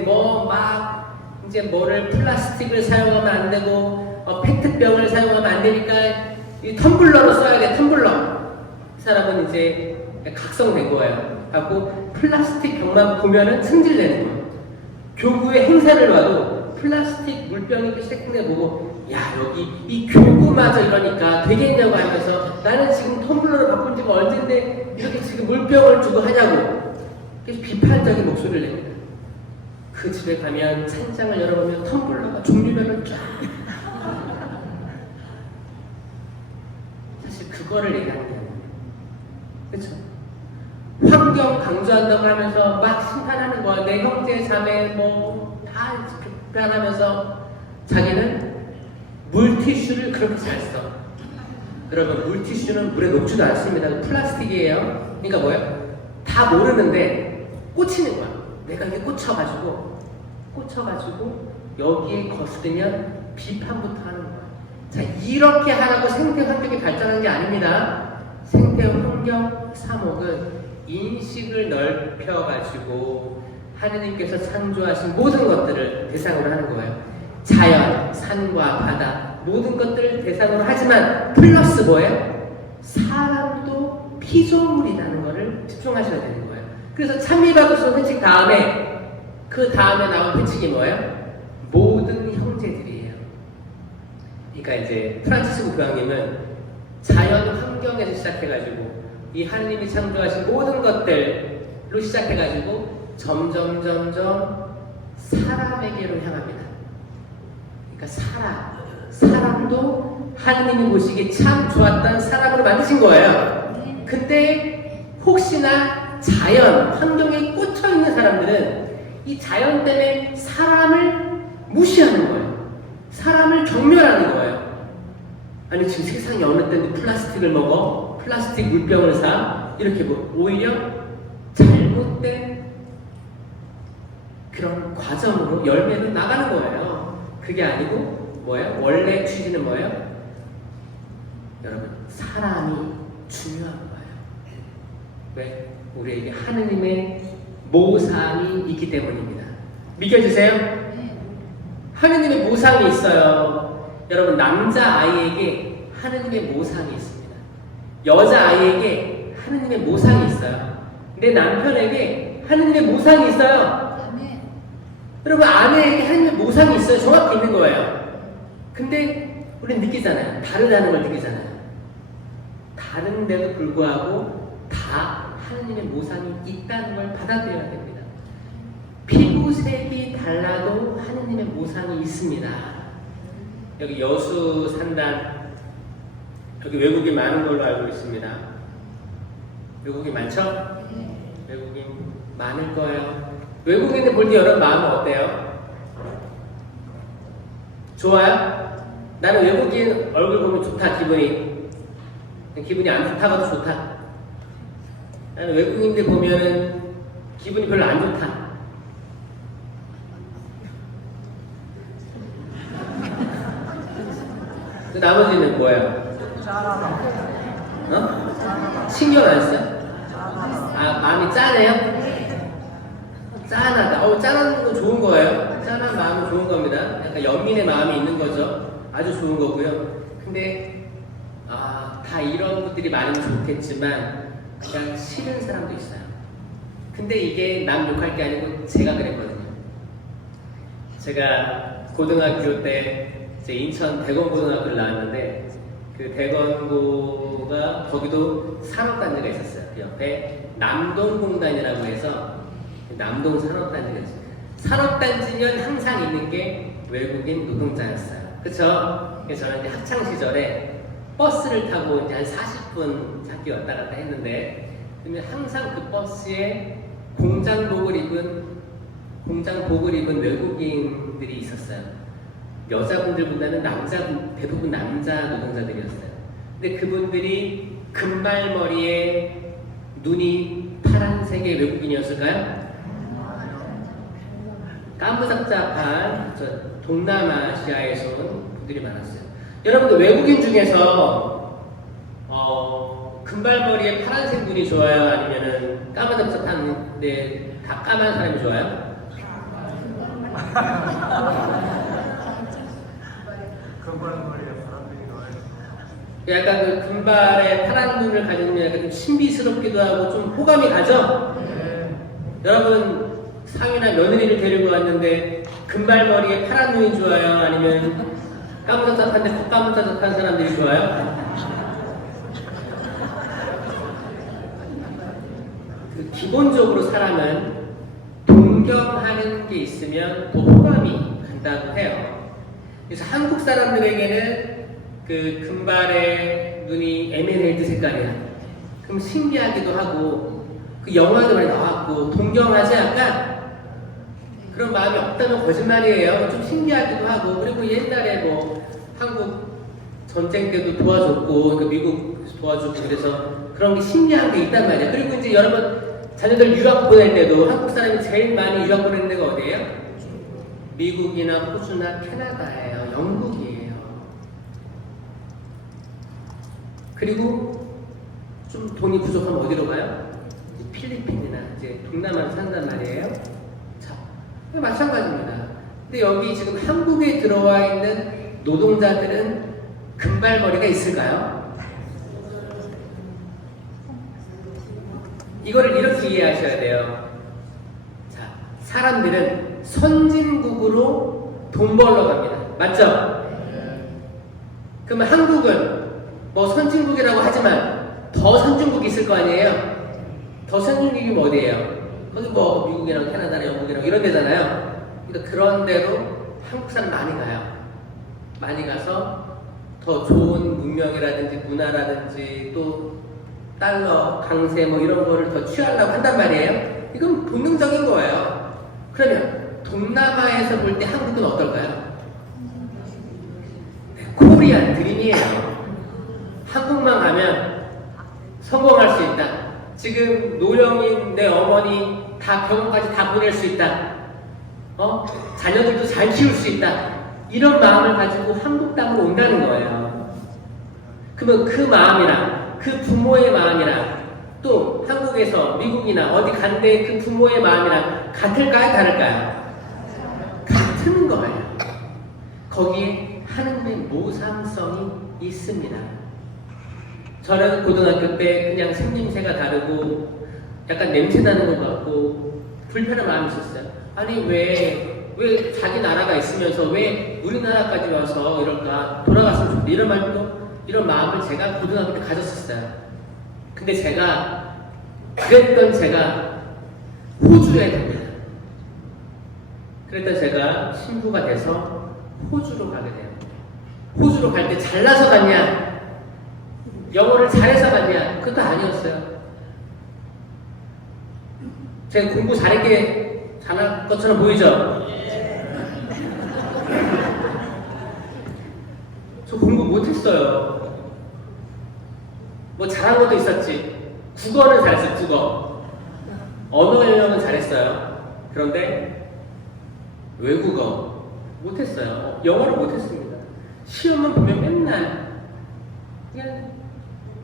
뭐를 플라스틱을 사용하면 안 되고 페트병을 사용하면 안 되니까 이 텀블러로 써야 돼. 텀블러. 이 사람은 이제 각성된 거예요. 하고 플라스틱 병만 보면은 승질내는 거예요. 교구에 행사를 와도 플라스틱 물병이 이렇게 세팅돼 보고 야 여기 이 교구마저 이러니까 되겠냐고 하면서 나는 지금 텀블러를 바꾼 지가 언젠데 이렇게 지금 물병을 주고 하냐고 계속 비판적인 목소리를 냅니다. 그 집에 가면 찬장을 열어보면 텀블러가 종류별로 쫙 사실 그거를 얘기하는 게 아니에요. 그렇죠? 환경 강조한다고 하면서 막 심판하는 거야. 내 형제 자매 뭐 다 비판하면서 자기는 물티슈를 그렇게 잘 써. 여러분 물티슈는 물에 녹지도 않습니다. 플라스틱이에요. 그러니까 뭐예요? 다 모르는데 꽂히는 거야. 내가 이게 꽂혀가지고 여기에 거스르면 비판부터 하는 거야. 자 이렇게 하라고 생태 환경이 발전한 게 아닙니다. 생태 환경 사목은 인식을 넓혀가지고 하느님께서 창조하신 모든 것들을 대상으로 하는 거예요. 자연, 산과 바다 모든 것들을 대상으로 하지만 플러스 뭐예요? 사람도 피조물이라는 것을 집중하셔야 되는 거예요. 그래서 찬미받으신 회칙 다음에 그 다음에 나온 회칙이 뭐예요? 모든 형제들이에요. 그러니까 이제 프란치스코 교황님은 자연 환경에서 시작해가지고 이 하느님이 창조하신 모든 것들로 시작해가지고 점점 사람에게로 향합니다. 그러니까 사람도 하느님이 보시기에 참 좋았던 사람으로 만드신 거예요. 근데 혹시나 자연, 환경에 꽂혀 있는 사람들은 이 자연 때문에 사람을 무시하는 거예요. 사람을 경멸하는 거예요. 아니 지금 세상에 어느 때는 플라스틱을 먹어? 플라스틱 물병을 사? 이렇게 뭐 오히려 잘못된 그런 과정으로 열매로 나가는 거예요. 그게 아니고 뭐예요? 원래 취지는 뭐예요? 여러분 사람이 중요한 거예요. 왜? 우리에게 하느님의 모상이 있기 때문입니다. 믿겨주세요? 하느님의 모상이 있어요. 여러분 남자아이에게 하느님의 모상이 있습니다. 여자아이에게 하느님의 모상이 있어요. 내 남편에게 하느님의 모상이 있어요. 여러분 아내에게 하느님의 모상이 있어요. 정확히 있는 거예요. 근데 우리는 느끼잖아요. 다르다는 걸 느끼잖아요. 다른데도 불구하고 다 하느님의 모상이 있다는 걸 받아들여야 됩니다. 피부색이 달라도 하느님의 모상이 있습니다. 여기 여수 산단 여기 외국인 많은 걸로 알고 있습니다. 외국인 많죠? 외국인 많을 거예요. 외국인들 볼 때 여러분 마음은 어때요? 좋아요? 나는 외국인 얼굴 보면 좋다. 기분이 안 좋다가도 좋다. 나는 외국인들 보면은 기분이 별로 안 좋다. 그 나머지는 뭐예요? 어? 신경 안 써요? 아, 마음이 짠해요? 짠하다. 짠한 거 좋은 거예요. 짠한 마음은 좋은 겁니다. 약간 연민의 마음이 있는 거죠. 아주 좋은 거고요. 근데 다 이런 것들이 많으면 좋겠지만 그냥 싫은 사람도 있어요. 근데 이게 남 욕할 게 아니고 제가 그랬거든요. 제가 고등학교 때 이제 인천 대건고등학교를 나왔는데 그 대건고가 거기도 산업단지가 있었어요. 그 옆에 남동공단이라고 해서 남동 산업단지가 있어요. 산업단지면 항상 있는 게 외국인 노동자였어요. 그쵸? 그래서 저는 이제 학창 시절에 버스를 타고 이제 한 40분 학교 왔다 갔다 했는데 그러면 항상 그 버스에 공장복을 입은 외국인들이 있었어요. 여자분들보다는 대부분 남자 노동자들이었어요. 근데 그분들이 금발머리에 눈이 파란색의 외국인이었을까요? 까무잡잡한 동남아시아에서 온 분들이 많았어요. 여러분들 외국인 중에서 금발머리에 파란색 눈이 좋아요? 아니면은 까무잡잡한데 다 까만 사람이 좋아요? 금발머리에 파란색이 좋아요. 약간 그 금발에 파란 눈을 가지면 약간 좀 신비스럽기도 하고 좀 호감이 가죠? 여러분 상이나 며느리를 데리고 왔는데 금발머리에 파란 눈이 좋아요? 아니면 까무잡잡한데 콧까무잡잡한 사람들이 좋아요? 그 기본적으로 사람은 동경하는 게 있으면 더 호감이 간다고 해요. 그래서 한국 사람들에게는 그 금발의 눈이 에메랄드 색깔이야. 그럼 신기하기도 하고 그 영화도 많이 나왔고 동경하지 약간 그런 마음이 없다면 거짓말이에요. 좀 신기하기도 하고 그리고 옛날에 뭐 한국 전쟁 때도 도와줬고 미국 도와주고 그래서 그런 게 신기한 게 있단 말이야. 그리고 이제 여러분 자녀들 유학 보낼 때도 한국 사람이 제일 많이 유학 보내는 데가 어디예요? 미국이나 호주나 캐나다예요. 영국이에요. 그리고 좀 돈이 부족하면 어디로 가요? 필리핀이나 이제 동남아로 산단 말이에요. 자, 마찬가지입니다. 근데 여기 지금 한국에 들어와 있는 노동자들은 금발머리가 있을까요? 이거를 이렇게 이해하셔야 돼요. 자, 사람들은 선진국으로 돈 벌러 갑니다. 맞죠? 그러면 한국은 뭐 선진국이라고 하지만 더 선진국이 있을 거 아니에요? 더 선진국이 뭐 어디예요? 거기 뭐 미국이랑 캐나다랑 영국이랑 이런 데잖아요. 그러니까 그런 데로 한국 사람 많이 가요. 많이 가서 더 좋은 문명이라든지 문화라든지 또 달러, 강세 뭐 이런 거를 더 취하려고 한단 말이에요. 이건 본능적인 거예요. 그러면 동남아에서 볼 때 한국은 어떨까요? 코리안 드림이에요. 한국만 가면 성공할 수 있다. 지금 노령인 내 어머니 다 병원까지 다 보낼 수 있다. 자녀들도 잘 키울 수 있다. 이런 마음을 가지고 한국 땅으로 온다는 거예요. 그러면 그 마음이랑 그 부모의 마음이랑 또 한국에서 미국이나 어디 간데 그 부모의 마음이랑 같을까요? 다를까요? 같은 거예요. 거기에 하나님의 모상성이 있습니다. 저는 고등학교 때 그냥 생김새가 다르고 약간 냄새 나는 것 같고 불편한 마음이 있었어요. 아니 왜 자기 나라가 있으면서 왜 우리나라까지 와서 이럴까? 돌아갔으면 좋겠다. 이런 마음을 제가 고등학교 때 가졌었어요. 근데 그랬던 제가 호주에 갑니다. 그랬던 제가 신부가 돼서 호주로 가게 돼요. 호주로 갈 때 잘나서 갔냐? 영어를 잘해서 갔냐? 그것도 아니었어요. 제가 공부 잘한 것처럼 보이죠? 저 공부 못했어요. 뭐 잘한 것도 있었지. 국어는 잘했어요, 국어. 언어 영역은 잘했어요. 그런데 외국어 못했어요. 영어를 못했습니다. 시험만 보면 맨날 그냥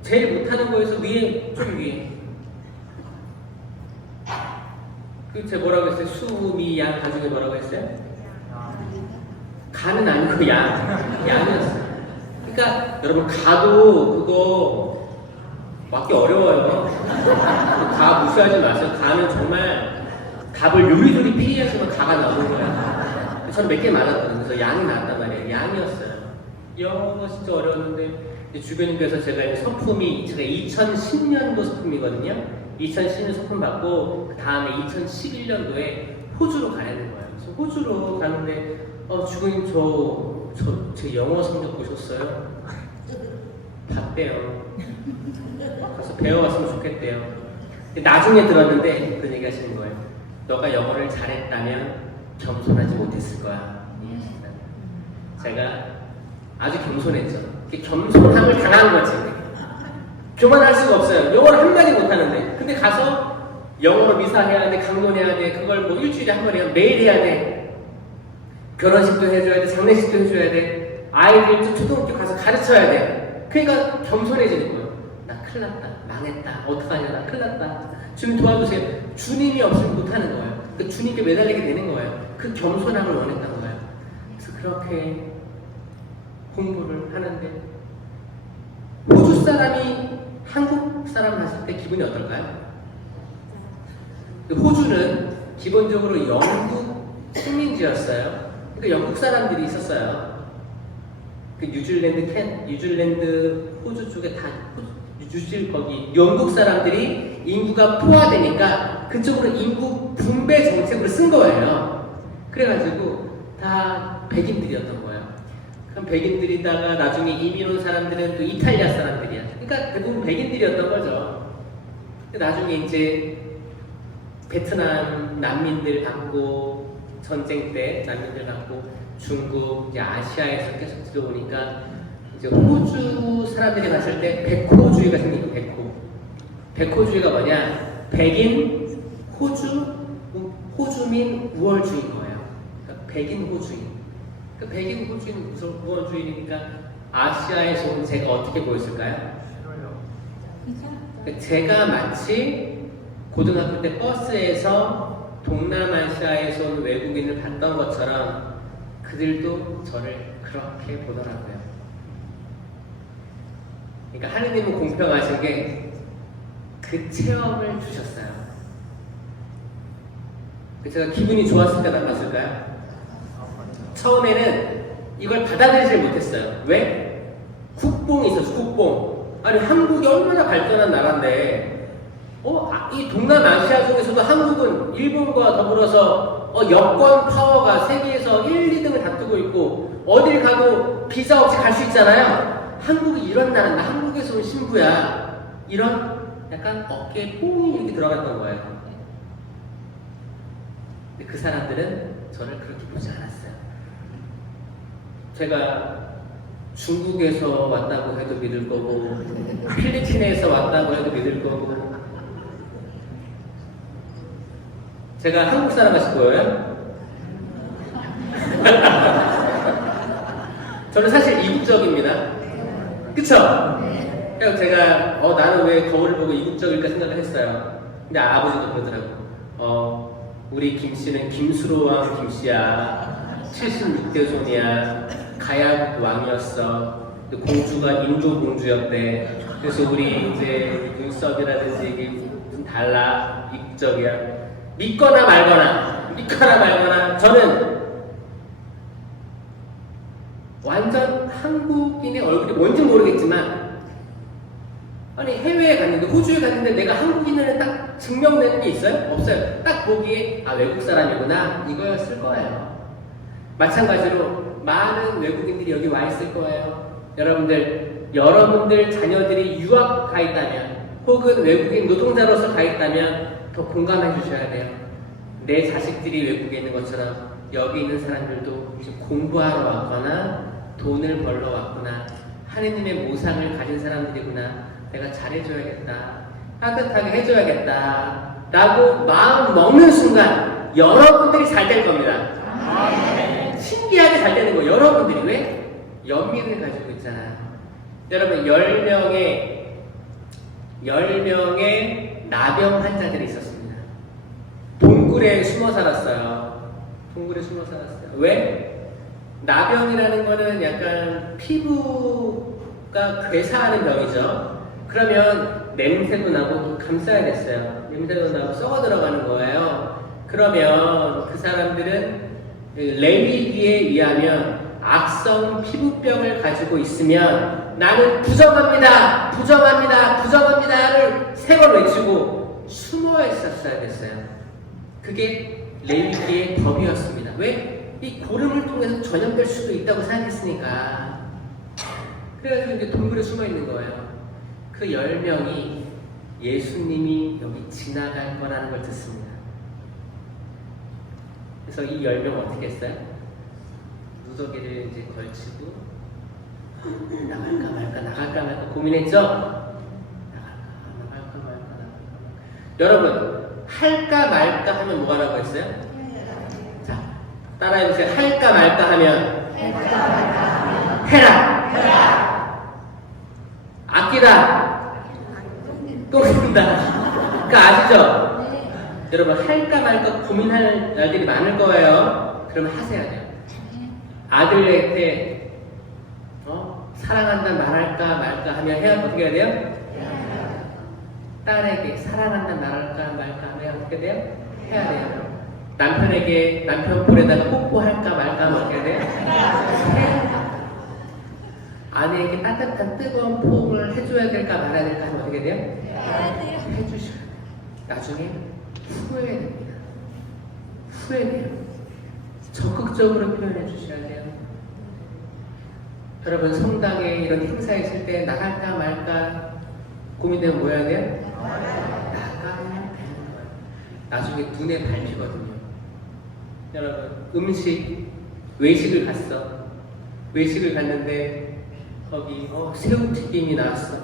제일 못하는 거에서 위에 좀 위에. 제가 뭐라고 했어요? 수미 양 가중에 뭐라고 했어요? 가는 아니고 양이었어요. 그러니까 여러분 가도 그거 맞기 어려워요. 가 무시하지 마세요. 가는 정말 답을 요리조리 피해야지만 가가 나오는 거야. 저는 몇 개 맞았거든요. 그래서 양이 나왔단 말이에요. 양이었어요. 영어가 진짜 어려웠는데 주변인께서 제가 서품이 제가 2010년도 서품이거든요. 2010년 서품 받고 그 다음에 2011년도에 호주로 가려는 거예요. 그래서 호주로 가는데 주부님 제 영어 성적 보셨어요? 봤대요. 가서 배워왔으면 좋겠대요. 나중에 들었는데 그런 얘기 하시는 거예요. 너가 영어를 잘했다면 겸손하지 못했을 거야. 제가 아주 겸손했죠. 겸손함을 당한 거지. 교만할 수가 없어요. 영어를 한마디 못하는데. 근데 가서 영어로 미사해야 돼, 강론해야 돼, 그걸 뭐 일주일에 한 번 해야 매일 해야 돼. 결혼식도 해줘야 돼, 장례식도 해줘야 돼. 아이들 초등학교 가서 가르쳐야 돼. 그러니까 겸손해지는 거예요. 나 큰일 났다, 망했다, 어떡하냐, 나 큰일 났다. 주님 도와주세요. 주님이 없으면 못하는 거예요. 그 주님께 매달리게 되는 거예요. 그 겸손함을 원했던 거예요. 그래서 그렇게 공부를 하는데 호주 사람이 한국 사람 봤을 때 기분이 어떨까요? 호주는 기본적으로 영국 식민지였어요. 그러니까 영국 사람들이 있었어요. 그 뉴질랜드, 호주 쪽에 다 거기 영국 사람들이 인구가 포화되니까 그쪽으로 인구 분배 정책으로 쓴 거예요. 그래가지고 다 백인들이었던 거예요. 그럼 백인들이다가 나중에 이민 온 사람들은 또 이탈리아 사람들이야. 그러니까 대부분 백인들이었던 거죠. 나중에 이제 베트남 난민들 받고 전쟁 때 난민들 받고 중국, 이제 아시아에서 계속 들어오니까 이제 호주 사람들이 봤을 때 백호주의가 생기고 백호주의가 뭐냐? 백인 호주민 우월주의인 거예요. 그러니까 백인 호주인. 그러니까 백인 호주인 우월주의니까 아시아에서 온 제가 어떻게 보였을까요? 그러니까 제가 마치 고등학교 때 버스에서 동남아시아에서 온 외국인을 봤던 것처럼 그들도 저를 그렇게 보더라고요. 그러니까 하느님은 공평하신 게 그 그 체험을 주셨어요. 제가 기분이 좋았을까 나빴을까요? 처음에는 이걸 받아들이지 못했어요. 왜? 국뽕이 있었어, 국뽕. 아니, 한국이 얼마나 발전한 나라인데, 이 동남아시아 중에서도 한국은 일본과 더불어서 여권 파워가 세계에서 1, 2등을 다투고 있고, 어딜 가도 비자 없이 갈 수 있잖아요. 한국이 이런 나라인데, 한국에서 온 신부야. 이런 약간 어깨에 뽕이 이렇게 들어갔던 거예요. 근데 그 사람들은 저를 그렇게 보지 않았어요. 제가 중국에서 왔다고 해도 믿을 거고, 필리핀에서 왔다고 해도 믿을 거고, 제가 한국 사람 하실 거예요? 저는 사실 이국적입니다. 그쵸? 그래서 제가 나는 왜 거울을 보고 이국적일까 생각을 했어요. 근데 아버지도 그러더라고. 우리 김씨는 김수로왕 김씨야. 76대 손이야. 가야국 왕이었어. 공주가 인도 공주였대. 그래서 우리 이제 눈썹이라든지 이게 좀 달라. 이국적이야. 믿거나 말거나 저는 완전 한국인의 얼굴이 뭔지 모르겠지만, 아니 해외에 갔는데, 호주에 갔는데 내가 한국인을 딱 증명되는 게 있어요? 없어요. 딱 보기에 외국 사람이구나 이거였을 거예요. 마찬가지로 많은 외국인들이 여기 와 있을 거예요. 여러분들 자녀들이 유학 가 있다면, 혹은 외국인 노동자로서 가 있다면 더 공감해 주셔야 돼요. 내 자식들이 외국에 있는 것처럼 여기 있는 사람들도 지금 공부하러 왔거나 돈을 벌러 왔구나, 하느님의 모상을 가진 사람들이구나, 내가 잘해줘야겠다, 따뜻하게 해줘야겠다 라고 마음 먹는 순간 여러분들이 잘 될 겁니다. 신기하게 잘 되는 거예요. 여러분들이 왜? 연민을 가지고 있잖아요. 여러분 10명의 나병 환자들이 있었습니다. 동굴에 숨어 살았어요. 왜? 나병이라는 거는 약간 피부가 괴사하는 병이죠. 그러면 냄새도 나고 감싸야 됐어요. 냄새도 나고 썩어 들어가는 거예요. 그러면 그 사람들은 레위기에 의하면 악성 피부병을 가지고 있으면 나는 부정합니다를 세 번 외치고 숨어 있었어야 됐어요. 그게 레위기의 법이었습니다. 왜? 이 고름을 통해서 전염될 수도 있다고 생각했으니까. 그래가지고 이제 동굴에 숨어 있는 거예요. 그 10명이 예수님이 여기 지나갈 거라는 걸 듣습니다. 그래서 이 10명 어떻게 했어요? 무더기를 이제 걸치고 나갈까 말까 고민했죠? 나갈까 말까. 여러분, 할까 말까 하면 뭐가 라고 했어요? 자, 따라해보세요. 할까 말까 하면 해라. 아끼다. 또 쓴다. 그거 아시죠? 여러분, 할까 말까 고민할 날들이 많을 거예요. 그러면 하셔야 돼요. 아들한테 사랑한다 말할까 말까 하면 어떻게 해야 돼요? 딸에게 사랑한다 말할까 말까 하면 어떻게 돼요? 해야 돼요. 남편에게 남편 볼에다가 뽀뽀할까 말까 하면 어떻게 해야 돼요? 해야 돼요. 아내에게 따뜻한 뜨거운 포옹을 해줘야 될까 말아야 될까 하면 어떻게 돼요? 해주셔야 돼요. 나중에 후회됩니다. 후회돼요. 적극적으로 표현해 주셔야 돼요. 여러분, 성당에 이런 행사 있을 때 나갈까 말까 고민되면 뭐 해야 돼요? 나가야 되는 거예요. 나중에 눈에 밟히거든요. 여러분, 외식을 갔어. 외식을 갔는데 거기 새우튀김이 나왔어.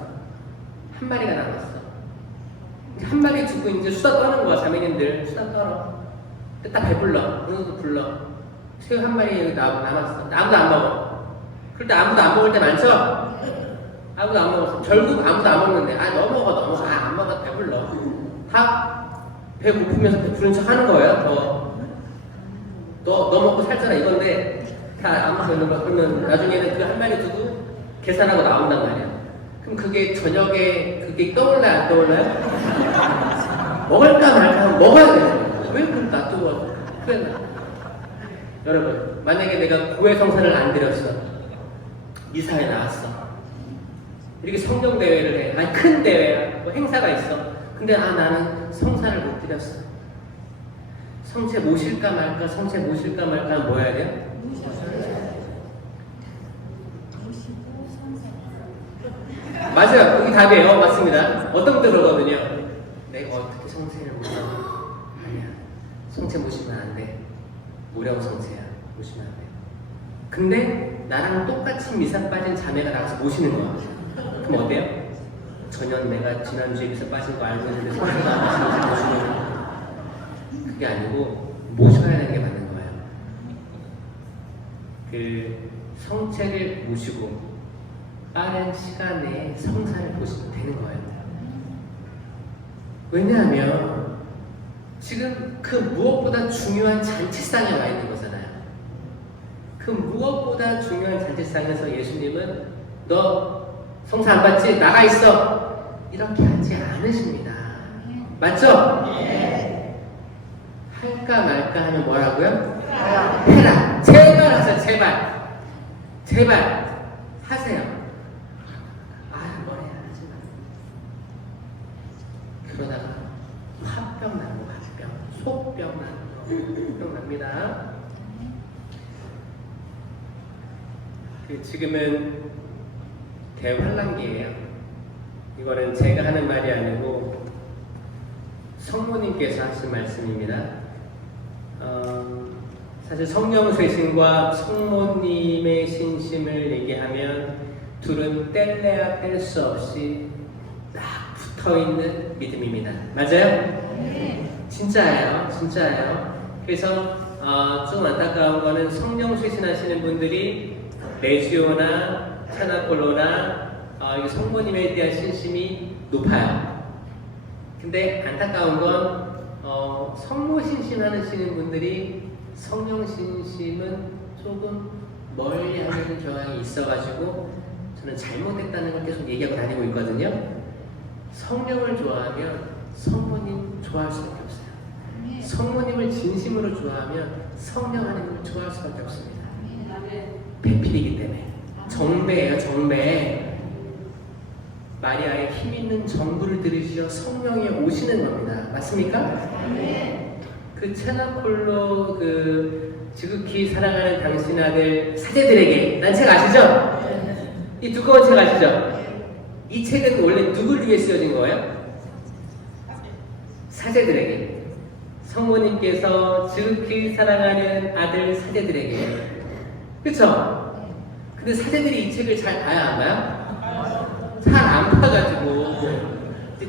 한 마리가 남았어. 한 마리 주고 이제 수다 떠는 거야. 자매님들 수다 떨어. 딱 배불러. 누구도 불러. 새우 한 마리 여기 남았어. 아무도 안 먹어. 그럴 때 아무도 안 먹을 때 많죠? 아무도 안 먹었어. 결국 아무도 안 먹는데, 너 먹어. 안 먹어. 배불러. 다 배고프면서 배부른 척 하는 거예요. 너 먹고 살잖아 이건데 다 안 먹고 있는 거야. 그러면 나중에는 그 한 마리 두고 계산하고 나온단 말이야. 그럼 그게 저녁에 그게 떠올라요? 안 떠올라요? 먹을까 말까 하면 먹어야 되는 왜 그걸 놔두고 그래. 여러분, 만약에 내가 고해성사를 안 드렸어, 이사에 나왔어, 이렇게 성경 대회를 해, 아니 큰 대회야, 뭐 행사가 있어. 근데 나는 성사를 못 드렸어. 성체 모실까 말까, 성체 모실까 말까 하면 뭐 해야 돼요? 맞아요. 여기 답이에요. 맞습니다. 어떤 분들 그러거든요. 내가 어떻게 성체를 모셔? 아니야. 성체 모시면 안 돼. 무령 성체야. 모시면 안 돼. 근데 나랑 똑같이 미사 빠진 자매가 나가서 모시는 거야. 그럼 어때요? 전혀 내가 지난주에 미사 빠진 거 알고 있는데 성체가 안 모시는 거야. 그게 아니고 모셔야 되는 게 맞는 거예요. 그 성체를 모시고 빠른 시간 내에 성사를 보시면 되는 거예요. 왜냐하면 지금 그 무엇보다 중요한 잔치상에 와 있는 거잖아요. 그 무엇보다 중요한 잔치상에서 예수님은 너 성사 안 받지? 나가 있어! 이렇게 하지 않으십니다. 맞죠? 네. 할까 말까 하면 뭐라고요? 해라! 제발 하세요. 제발! 제발! 하세요. 그러다가 화병 나고 화병, 속병 나고 화병 납니다. 지금은 대환란기예요. 이거는 제가 하는 말이 아니고 성모님께서 하신 말씀입니다. 사실 성령 쇄신과 성모님의 신심을 얘기하면 둘은 뗄래야 뗄 수 없이 딱 붙어있는 믿음입니다. 맞아요? 네. 진짜예요. 진짜예요. 그래서 좀 안타까운 거는 성령 쇄신하시는 분들이 레지오나 차나콜로나 성모님에 대한 신심이 높아요. 근데 안타까운 건 성모 신심하시는 분들이 성령 신심은 조금 멀리하는 경향이 있어가지고 저는 잘못했다는 걸 계속 얘기하고 다니고 있거든요. 성령을 좋아하면 성모님 좋아할 수밖에 없어요. 성모님을 진심으로 좋아하면 성령 하나님을 좋아할 수밖에 없습니다. 배필이기 때문에. 정배예요. 정배. 마리아의 힘 있는 정부를 들으시어 성령이 오시는 겁니다. 맞습니까? 그 체나콜로 그 지극히 사랑하는 당신 아들 사제들에게 난 책 아시죠? 이 두꺼운 책 아시죠? 이 책은 원래 누굴 위해 쓰여진 거예요? 사제들에게. 성모님께서 지극히 사랑하는 아들 사제들에게. 그쵸? 근데 사제들이 이 책을 잘 봐야 안 봐요? 잘 안 봐가지고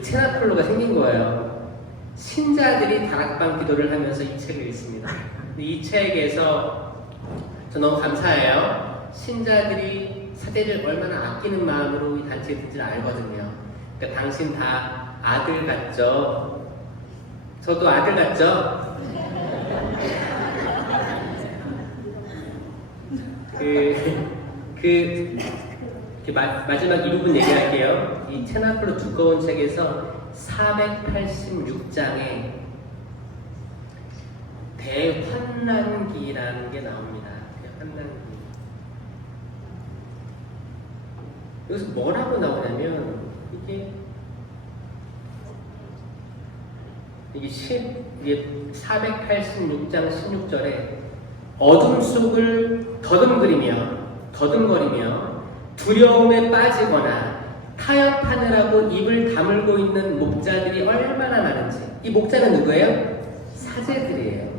체나콜로가 생긴 거예요. 신자들이 다락방 기도를 하면서 이 책을 읽습니다. 근데 이 책에서 저 너무 감사해요. 신자들이 사제를 얼마나 아끼는 마음으로 이 단체에 든지를 알거든요. 그러니까 당신 다 아들 같죠? 저도 아들 같죠? 마지막 이 부분 얘기할게요. 이 체나콜로 두꺼운 책에서 486장에 대환난기라는 게 나옵니다. 대환난기. 여기서 뭐라고 나오냐면 이게 486장 16절에 어둠 속을 더듬거리며 두려움에 빠지거나 타협하느라고 입을 다물고 있는 목자들이 얼마나 많은지. 이 목자는 누구예요? 사제들이에요.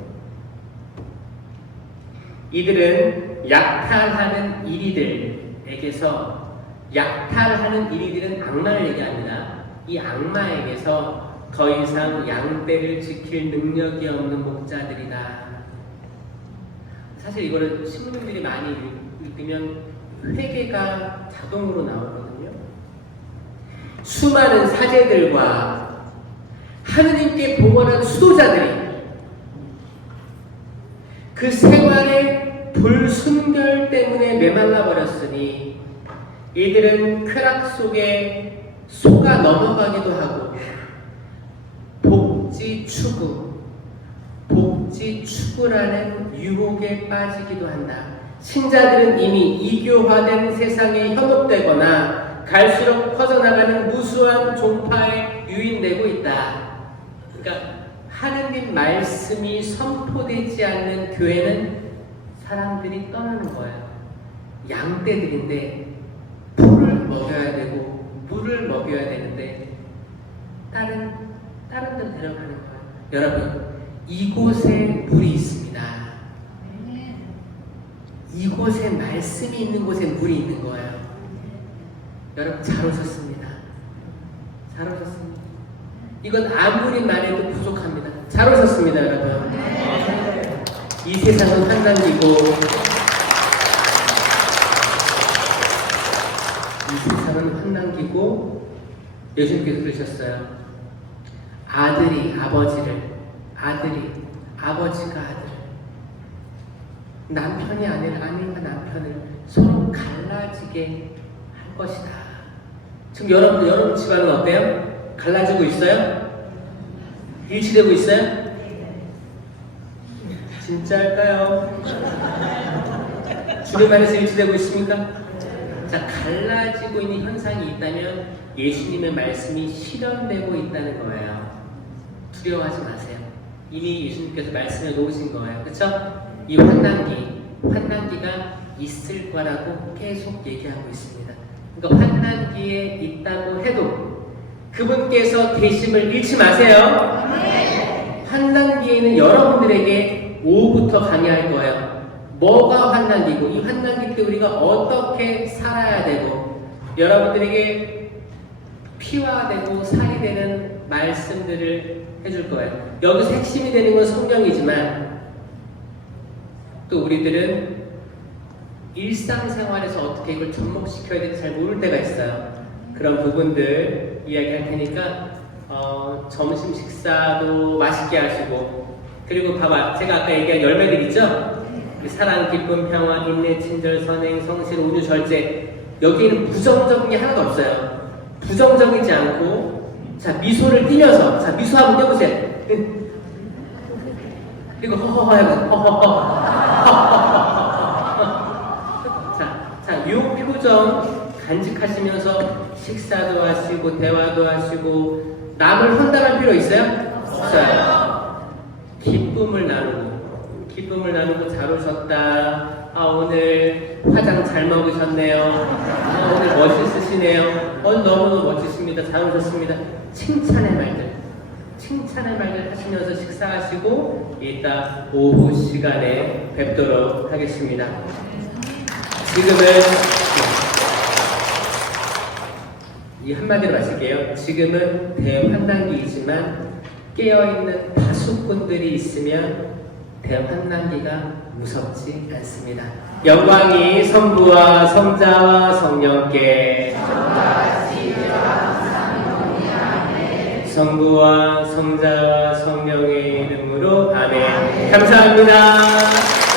이들은 약탈하는 이리들에게서, 약탈하는 이리들은 악마를 얘기합니다. 이 악마에게서 더 이상 양떼를 지킬 능력이 없는 목자들이다. 사실 이거를 신부님들이 많이 읽으면 회개가 자동으로 나오거든요. 수많은 사제들과 하느님께 봉헌한 수도자들이 그 생활의 불순결 때문에 메말라 버렸으니 이들은 쾌락 속에 속아 넘어가기도 하고 추구, 복지 추구라는 유혹에 빠지기도 한다. 신자들은 이미 이교화된 세상에 현혹되거나 갈수록 퍼져나가는 무수한 종파에 유인되고 있다. 그러니까 하느님 말씀이 선포되지 않는 교회는 사람들이 떠나는 거예요. 양떼들인데 풀을 먹여야 되고 물을 먹여야 되는데 다른 데 데려가는 거예요. 여러분, 이곳에 물이 있습니다. 이곳에 말씀이 있는 곳에 물이 있는 거예요. 여러분, 잘 오셨습니다. 잘 오셨습니다. 이건 아무리 말해도 부족합니다. 잘 오셨습니다, 여러분. 이 세상은 한단기고 이 세상은 한단기고 예수님께서 그러셨어요. 아들이 아버지를, 아버지가 아들을, 남편이 아내가 남편을 서로 갈라지게 할 것이다. 지금 여러분 집안은 어때요? 갈라지고 있어요? 일치되고 있어요? 진짜일까요? 주님 안에서 일치되고 있습니까? 자, 갈라지고 있는 현상이 있다면 예수님의 말씀이 실현되고 있다는 거예요. 두려워하지 마세요. 이미 예수님께서 말씀해 놓으신 거예요. 그렇죠? 이 환난기가 있을 거라고 계속 얘기하고 있습니다. 그러니까 환난기에 있다고 해도 그분께서 계심을 잃지 마세요. 환난기에는 여러분들에게 오후부터 강의할 거예요. 뭐가 환난기고 이 환난기 때 우리가 어떻게 살아야 되고 여러분들에게 피와 되고 살이 되는 말씀들을 해줄 거예요. 여기서 핵심이 되는 건 성령이지만 또 우리들은 일상생활에서 어떻게 이걸 접목시켜야 될지 잘 모를 때가 있어요. 그런 부분들 이야기할 테니까 점심 식사도 맛있게 하시고, 그리고 봐봐, 제가 아까 얘기한 열매들 있죠? 사랑, 기쁨, 평화, 인내, 친절, 선행, 성실, 온유, 절제. 여기에는 부정적인 게 하나도 없어요. 부정적이지 않고, 자, 미소를 띠면서, 자, 미소 한번 떼보세요. 그리고 허허허 해보세요. 허허허. 자, 요 표정 간직하시면서 식사도 하시고 대화도 하시고 남을 혼담할 필요 있어요? 없어요. 기쁨을 나누고 잘 오셨다. 오늘 화장 잘 먹으셨네요. 오늘 멋있으시네요. 너무너무 멋지십니다. 잘 오셨습니다. 칭찬의 말들 하시면서 식사하시고 이따 오후 시간에 뵙도록 하겠습니다. 지금은 이 한마디로 마실게요. 지금은 대환난기이지만 깨어있는 다수꾼들이 있으면 대환난기가 무섭지 않습니다. 영광이 성부와 성자와 성령께, 성부와 성자와 성령의 이름으로 아멘. 감사합니다.